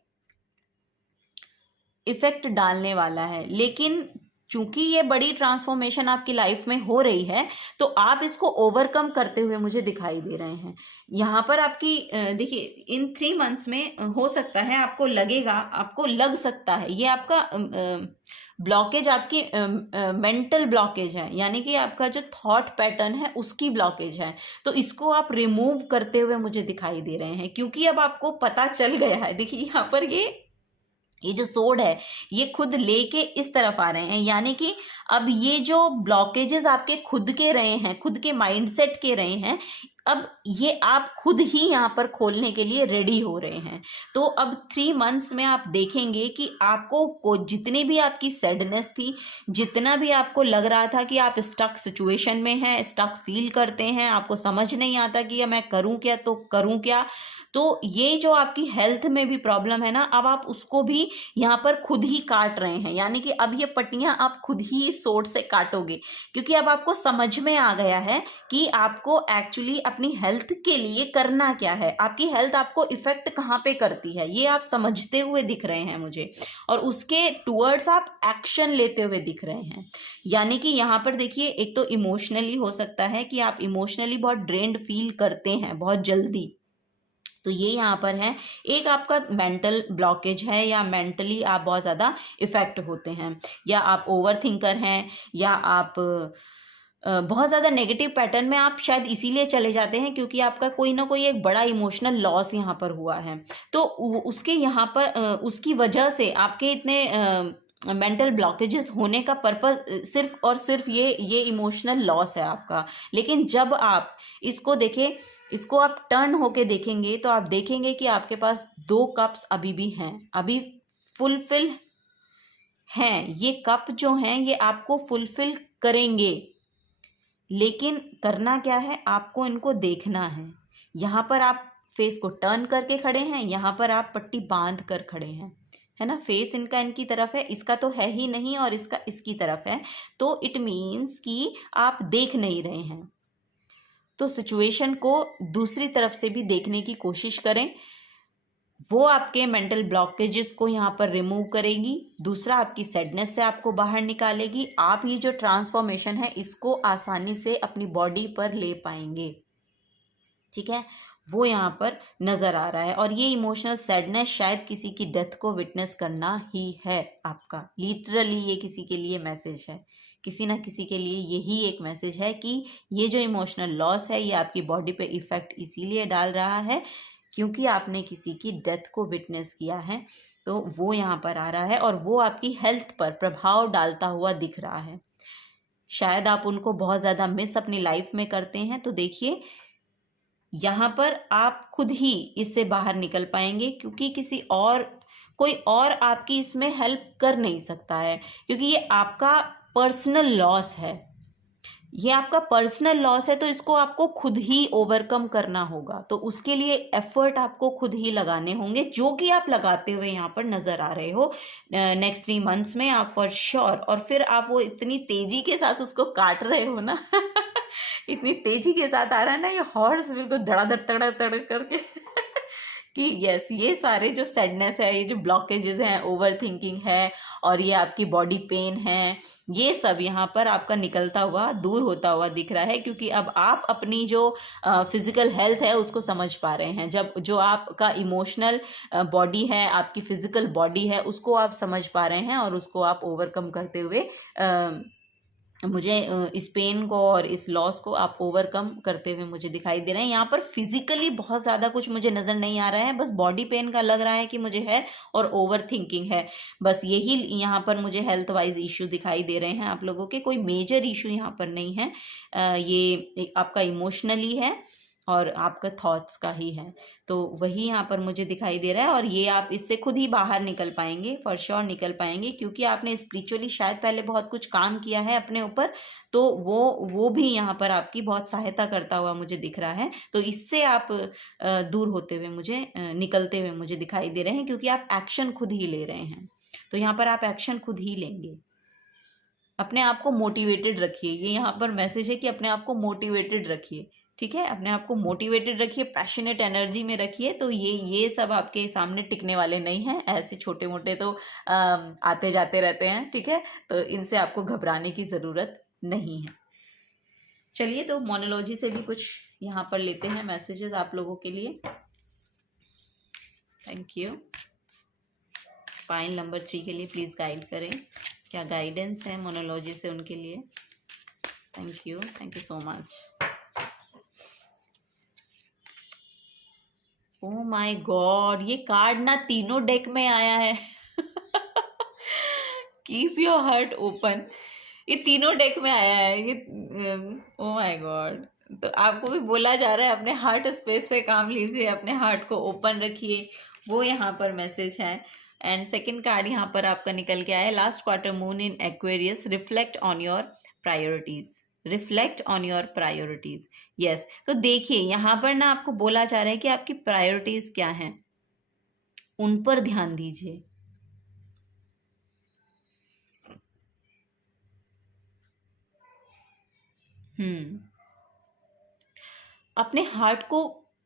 इफेक्ट डालने वाला है। लेकिन चूंकि ये बड़ी ट्रांसफॉर्मेशन आपकी लाइफ में हो रही है, तो आप इसको ओवरकम करते हुए मुझे दिखाई दे रहे हैं। यहाँ पर आपकी देखिए इन 3 मंथ्स में हो सकता है आपको लग सकता है ये आपका ब्लॉकेज, आपकी मेंटल ब्लॉकेज है, यानी कि आपका जो थॉट पैटर्न है उसकी ब्लॉकेज है। तो इसको आप रिमूव करते हुए मुझे दिखाई दे रहे हैं, क्योंकि अब आपको पता चल गया है। देखिए यहाँ पर ये जो सोड है, ये खुद लेके इस तरफ आ रहे हैं, यानी कि अब ये जो ब्लॉकेजेस आपके खुद के रहे हैं, खुद के माइंडसेट के रहे हैं, अब ये आप खुद ही यहाँ पर खोलने के लिए रेडी हो रहे हैं। तो अब 3 मंथ्स में आप देखेंगे कि आपको जितनी भी आपकी सैडनेस थी, जितना भी आपको लग रहा था कि आप स्टक सिचुएशन में हैं, स्टक फील करते हैं, आपको समझ नहीं आता कि मैं करूं क्या, तो करूं क्या, तो ये जो आपकी हेल्थ में भी प्रॉब्लम है ना, अब आप उसको भी यहाँ पर खुद ही काट रहे हैं। यानी कि अब ये पट्टियां आप खुद ही सोड से काटोगे, क्योंकि अब आपको समझ में आ गया है कि आपको एक्चुअली अपनी हेल्थ के लिए करना क्या है, आपकी हेल्थ आपको इफेक्ट कहाँ पे करती है, ये आप समझते हुए दिख रहे हैं मुझे, और उसके टूवर्ड्स आप एक्शन लेते हुए दिख रहे हैं। यानी कि यहाँ पर देखिए, एक तो इमोशनली हो सकता है कि आप इमोशनली बहुत ड्रेन्ड फील करते हैं बहुत जल्दी, तो ये यहाँ पर है, एक आपका मेंटल ब्लॉकेज है या मेंटली आप बहुत ज़्यादा इफ़ेक्ट होते हैं, या आप ओवर थिंकर हैं, या आप बहुत ज़्यादा नेगेटिव पैटर्न में आप शायद इसीलिए चले जाते हैं क्योंकि आपका कोई ना कोई एक बड़ा इमोशनल लॉस यहाँ पर हुआ है। तो उसके यहाँ पर उसकी वजह से आपके इतने मेंटल ब्लॉकेजेस होने का पर्पस सिर्फ और सिर्फ ये इमोशनल लॉस है आपका। लेकिन जब आप इसको देखें, इसको आप टर्न होके देखेंगे तो आप देखेंगे कि आपके पास 2 कप्स अभी भी हैं, अभी फुलफिल हैं। ये कप जो हैं ये आपको फुलफिल करेंगे, लेकिन करना क्या है, आपको इनको देखना है। यहाँ पर आप फेस को टर्न करके खड़े हैं, यहाँ पर आप पट्टी बांध कर खड़े हैं, है ना। फेस इनका इनकी तरफ है, इसका तो है ही नहीं और इसका इसकी तरफ है, तो इट मीन्स कि आप देख नहीं रहे हैं। तो सिचुएशन को दूसरी तरफ से भी देखने की कोशिश करें, वो आपके मेंटल ब्लॉकेजेस को यहाँ पर रिमूव करेगी। दूसरा, आपकी सैडनेस से आपको बाहर निकालेगी। आप ये जो ट्रांसफॉर्मेशन है इसको आसानी से अपनी बॉडी पर ले पाएंगे, ठीक है। वो यहाँ पर नज़र आ रहा है। और ये इमोशनल सैडनेस शायद किसी की डेथ को विटनेस करना ही है आपका। लिटरली ये किसी के लिए मैसेज है, किसी ना किसी के लिए यही एक मैसेज है कि ये जो इमोशनल लॉस है ये आपकी बॉडी पे इफ़ेक्ट इसीलिए डाल रहा है क्योंकि आपने किसी की डेथ को विटनेस किया है। तो वो यहाँ पर आ रहा है और वो आपकी हेल्थ पर प्रभाव डालता हुआ दिख रहा है। शायद आप उनको बहुत ज़्यादा मिस अपनी लाइफ में करते हैं। तो देखिए, यहाँ पर आप खुद ही इससे बाहर निकल पाएंगे क्योंकि कोई और आपकी इसमें हेल्प कर नहीं सकता है, क्योंकि ये आपका पर्सनल लॉस है। ये आपका पर्सनल लॉस है, तो इसको आपको खुद ही ओवरकम करना होगा। तो उसके लिए एफर्ट आपको खुद ही लगाने होंगे, जो कि आप लगाते हुए यहाँ पर नज़र आ रहे हो नेक्स्ट 3 मंथ्स में आप फॉर श्योर। और फिर आप वो इतनी तेज़ी के साथ उसको काट रहे हो ना इतनी तेज़ी के साथ आ रहा है ना ये हॉर्स, बिल्कुल धड़ाधड़ तड़ करके कि यस, ये सारे जो सैडनेस है, ये जो ब्लॉकेजेस हैं, ओवर थिंकिंग है और ये आपकी बॉडी पेन है, ये सब यहाँ पर आपका निकलता हुआ, दूर होता हुआ दिख रहा है। क्योंकि अब आप अपनी जो फिजिकल हेल्थ है उसको समझ पा रहे हैं। जब जो आपका इमोशनल बॉडी है, आपकी फिजिकल बॉडी है, उसको आप समझ पा रहे हैं और उसको आप ओवरकम करते हुए मुझे इस पेन को और इस लॉस को आप ओवरकम करते हुए मुझे दिखाई दे रहे हैं। यहाँ पर फिजिकली बहुत ज़्यादा कुछ मुझे नज़र नहीं आ रहा है, बस बॉडी पेन का लग रहा है कि मुझे है और ओवर थिंकिंग है, बस यही यहाँ पर मुझे हेल्थ वाइज इशू दिखाई दे रहे हैं आप लोगों के। कोई मेजर इशू यहाँ पर नहीं है, ये आपका इमोशनली है और आपका थॉट्स का ही है। तो वही यहाँ पर मुझे दिखाई दे रहा है और ये आप इससे खुद ही बाहर निकल पाएंगे, फॉर श्योर निकल पाएंगे, क्योंकि आपने स्पिरिचुअली शायद पहले बहुत कुछ काम किया है अपने ऊपर। तो वो भी यहाँ पर आपकी बहुत सहायता करता हुआ मुझे दिख रहा है। तो इससे आप दूर होते हुए मुझे निकलते हुए मुझे दिखाई दे रहे हैं, क्योंकि आप एक्शन खुद ही ले रहे हैं। तो यहाँ पर आप एक्शन खुद ही लेंगे। अपने आप को मोटिवेटेड रखिए, ये यहाँ पर मैसेज है कि अपने आप को मोटिवेटेड रखिए, ठीक है। अपने आप को मोटिवेटेड रखिए, पैशनेट एनर्जी में रखिए। तो ये सब आपके सामने टिकने वाले नहीं हैं। ऐसे छोटे मोटे तो आते जाते रहते हैं, ठीक है। तो इनसे आपको घबराने की ज़रूरत नहीं है। चलिए, तो मोनोलॉजी से भी कुछ यहाँ पर लेते हैं मैसेजेस आप लोगों के लिए। Thank you. पाइल नंबर 3 के लिए प्लीज़ गाइड करें, क्या गाइडेंस है मोनोलॉजी से उनके लिए। Thank you so much. Oh my God, ये कार्ड ना तीनों डेक में आया है कीप योर हार्ट ओपन, ये तीनों डेक में आया है ये। ओह माय गॉड, तो आपको भी बोला जा रहा है अपने हार्ट स्पेस से काम लीजिए, अपने हार्ट को ओपन रखिए, वो यहाँ पर मैसेज है। एंड सेकंड कार्ड यहाँ पर आपका निकल के आया, last quarter moon in Aquarius, reflect on your priorities, reflect on your priorities. Yes, तो देखिए यहाँ पर ना आपको बोला जा रहा है कि आपकी प्रायोरिटीज क्या हैं, उन पर ध्यान दीजिए। अपने हार्ट को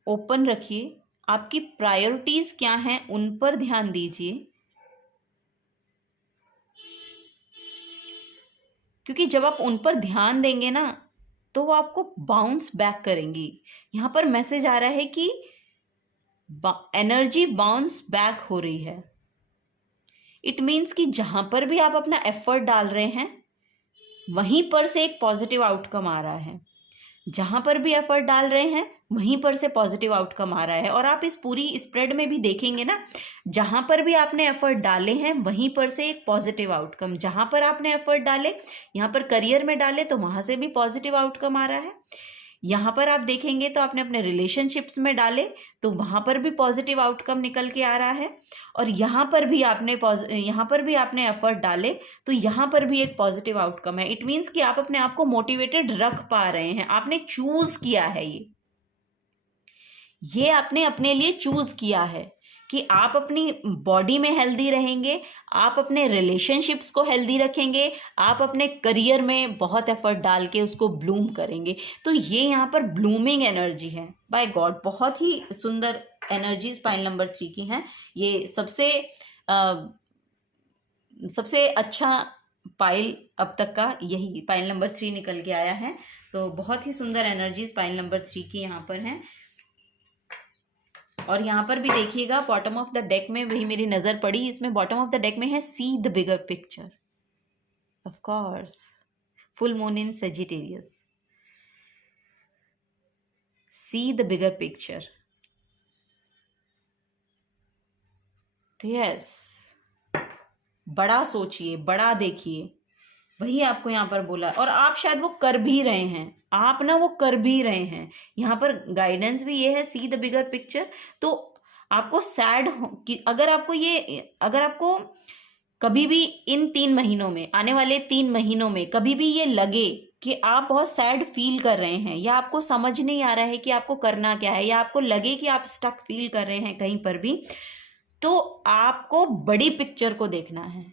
ओपन रखिए, आपकी प्रायोरिटीज क्या हैं उन पर ध्यान दीजिए, क्योंकि जब आप उन पर ध्यान देंगे ना तो वो आपको बाउंस बैक करेंगी। यहाँ पर मैसेज आ रहा है कि एनर्जी बाउंस बैक हो रही है। इट मीन्स कि जहां पर भी आप अपना एफर्ट डाल रहे हैं वहीं पर से एक पॉजिटिव आउटकम आ रहा है। जहां पर भी एफर्ट डाल रहे हैं वहीं पर से पॉजिटिव आउटकम आ रहा है। और आप इस पूरी स्प्रेड में भी देखेंगे ना, जहां पर भी आपने एफर्ट डाले हैं वहीं पर से एक पॉजिटिव आउटकम। जहां पर आपने एफर्ट डाले, यहाँ पर करियर में डाले तो वहां से भी पॉजिटिव आउटकम आ रहा है। यहाँ पर आप देखेंगे तो आपने अपने रिलेशनशिप्स में डाले तो वहां पर भी पॉजिटिव आउटकम निकल के आ रहा है। और यहाँ पर भी आपने एफर्ट डाले तो यहाँ पर भी एक पॉजिटिव आउटकम है। इट मीन्स कि आप अपने आप को मोटिवेटेड रख पा रहे हैं। आपने चूज किया है, ये आपने अपने लिए चूज किया है कि आप अपनी बॉडी में हेल्दी रहेंगे, आप अपने रिलेशनशिप्स को हेल्दी रखेंगे, आप अपने करियर में बहुत एफर्ट डाल के उसको ब्लूम करेंगे। तो ये यहाँ पर ब्लूमिंग एनर्जी है। बाय गॉड, बहुत ही सुंदर एनर्जीज पाइल नंबर 3 की हैं। ये सबसे अच्छा पाइल अब तक का यही पाइल नंबर 3 निकल के आया है। तो बहुत ही सुंदर एनर्जीज पाइल नंबर 3 की यहाँ पर हैं। और यहाँ पर भी देखिएगा बॉटम ऑफ द डेक में वही मेरी नजर पड़ी, इसमें बॉटम ऑफ द डेक में है see the bigger picture. Of course, full moon in Sagittarius, see the bigger picture. तो यस, बड़ा सोचिए, बड़ा देखिए, वही आपको यहाँ पर बोला। और आप शायद वो कर भी रहे हैं, आप ना वो कर भी रहे हैं। यहाँ पर गाइडेंस भी ये है, सी द बिगर पिक्चर। तो आपको सैड कि अगर आपको कभी भी इन 3 महीनों में, आने वाले 3 महीनों में कभी भी ये लगे कि आप बहुत सैड फील कर रहे हैं, या आपको समझ नहीं आ रहा है कि आपको करना क्या है, या आपको लगे कि आप स्टक फील कर रहे हैं कहीं पर भी, तो आपको बड़ी पिक्चर को देखना है।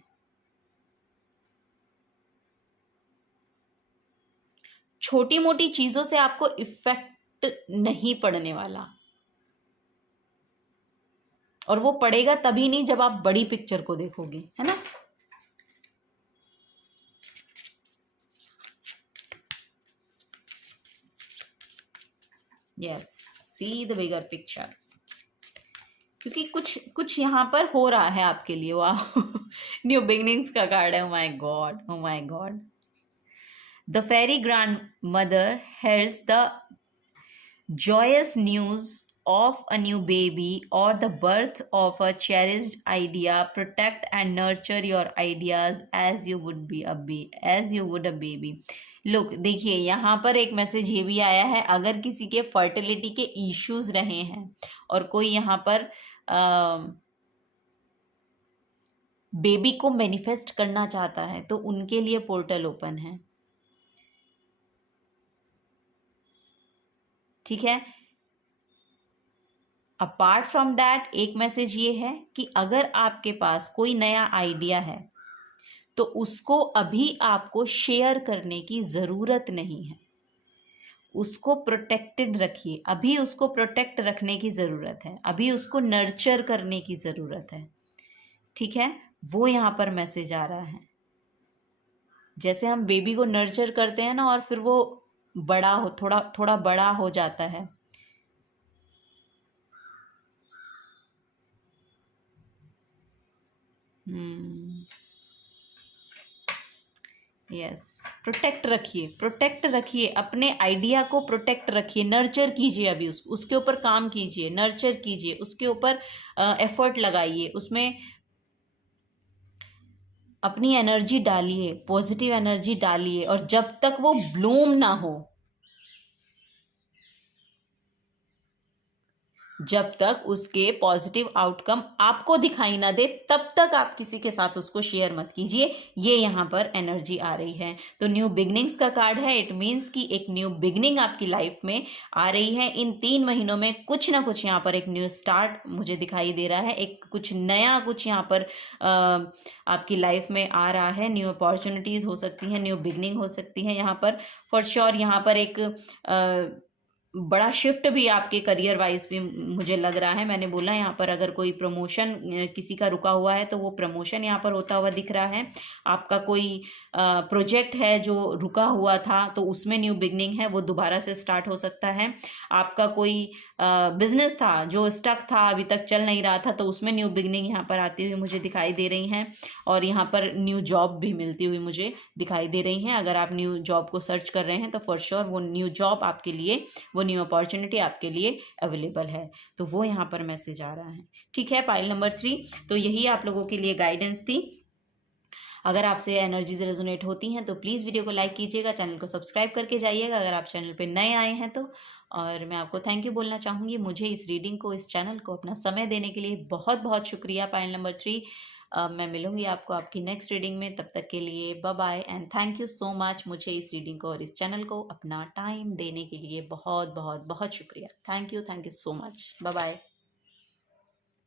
छोटी मोटी चीजों से आपको इफेक्ट नहीं पड़ने वाला, और वो पड़ेगा तभी नहीं जब आप बड़ी पिक्चर को देखोगे, है ना। Yes, see the bigger picture. क्योंकि कुछ यहाँ पर हो रहा है आपके लिए। वाह, न्यू बिगनिंग्स का कार्ड है। Oh my God, oh my God. The fairy grandmother hails the joyous news of a new baby or the birth of a cherished idea. Protect and nurture your ideas as you would a baby. Look, देखिए यहाँ पर एक message ये भी आया है, अगर किसी के फर्टिलिटी के इश्यूज रहे हैं और कोई यहाँ पर बेबी को मैनिफेस्ट करना चाहता है तो उनके लिए पोर्टल ओपन है। ठीक है। अपार्ट फ्रॉम दैट एक मैसेज ये है कि अगर आपके पास कोई नया आइडिया है तो उसको अभी आपको शेयर करने की ज़रूरत नहीं है, उसको प्रोटेक्टेड रखिए। अभी उसको प्रोटेक्ट रखने की ज़रूरत है, अभी उसको नर्चर करने की ज़रूरत है। ठीक है, वो यहाँ पर मैसेज आ रहा है। जैसे हम बेबी को नर्चर करते हैं ना, और फिर वो बड़ा हो, थोड़ा बड़ा हो जाता है। यस, प्रोटेक्ट रखिए अपने आइडिया को, प्रोटेक्ट रखिए, नर्चर कीजिए। अभी उसके ऊपर काम कीजिए, नर्चर कीजिए, उसके ऊपर एफर्ट लगाइए, उसमें अपनी एनर्जी डालिए, पॉजिटिव एनर्जी डालिए। और जब तक वो ब्लूम ना हो, जब तक उसके पॉजिटिव आउटकम आपको दिखाई ना दे, तब तक आप किसी के साथ उसको शेयर मत कीजिए। ये यहाँ पर एनर्जी आ रही है। तो न्यू बिगनिंग्स का कार्ड है। इट मीन्स कि एक न्यू बिगनिंग आपकी लाइफ में आ रही है। इन 3 महीनों में कुछ ना कुछ यहाँ पर एक न्यू स्टार्ट मुझे दिखाई दे रहा है। एक कुछ नया, कुछ यहाँ पर आपकी लाइफ में आ रहा है। न्यू अपॉर्चुनिटीज़ हो सकती हैं, न्यू बिगनिंग हो सकती है यहाँ पर फॉर श्योर। यहाँ पर एक बड़ा शिफ्ट भी आपके करियर वाइज भी मुझे लग रहा है। मैंने बोला यहाँ पर अगर कोई प्रमोशन किसी का रुका हुआ है तो वो प्रमोशन यहाँ पर होता हुआ दिख रहा है। आपका कोई प्रोजेक्ट है जो रुका हुआ था तो उसमें न्यू बिगनिंग है, वो दोबारा से स्टार्ट हो सकता है। आपका कोई बिजनेस था जो स्टक था, अभी तक चल नहीं रहा था, तो उसमें न्यू बिगनिंग यहाँ पर आती हुई मुझे दिखाई दे रही हैं। और यहाँ पर न्यू जॉब भी मिलती हुई मुझे दिखाई दे रही हैं। अगर आप न्यू जॉब को सर्च कर रहे हैं तो फॉर श्योर वो न्यू जॉब आपके लिए, वो न्यू अपॉर्चुनिटी आपके लिए अवेलेबल है। तो वो यहाँ पर मैसेज आ रहा है। ठीक है, पाइल नंबर 3। तो यही आप लोगों के लिए गाइडेंस थी। अगर आपसे एनर्जीज रेजोनेट होती हैं तो प्लीज़ वीडियो को लाइक कीजिएगा, चैनल को सब्सक्राइब करके जाइएगा अगर आप चैनल पे नए आए हैं तो। और मैं आपको थैंक यू बोलना चाहूँगी, मुझे इस रीडिंग को, इस चैनल को अपना समय देने के लिए बहुत बहुत शुक्रिया। Pile number 3। मैं मिलूंगी आपको आपकी नेक्स्ट रीडिंग में, तब तक के लिए bye bye and thank you so much. मुझे इस रीडिंग को और इस चैनल को अपना टाइम देने के लिए बहुत बहुत बहुत शुक्रिया। Thank you so much. Bye bye.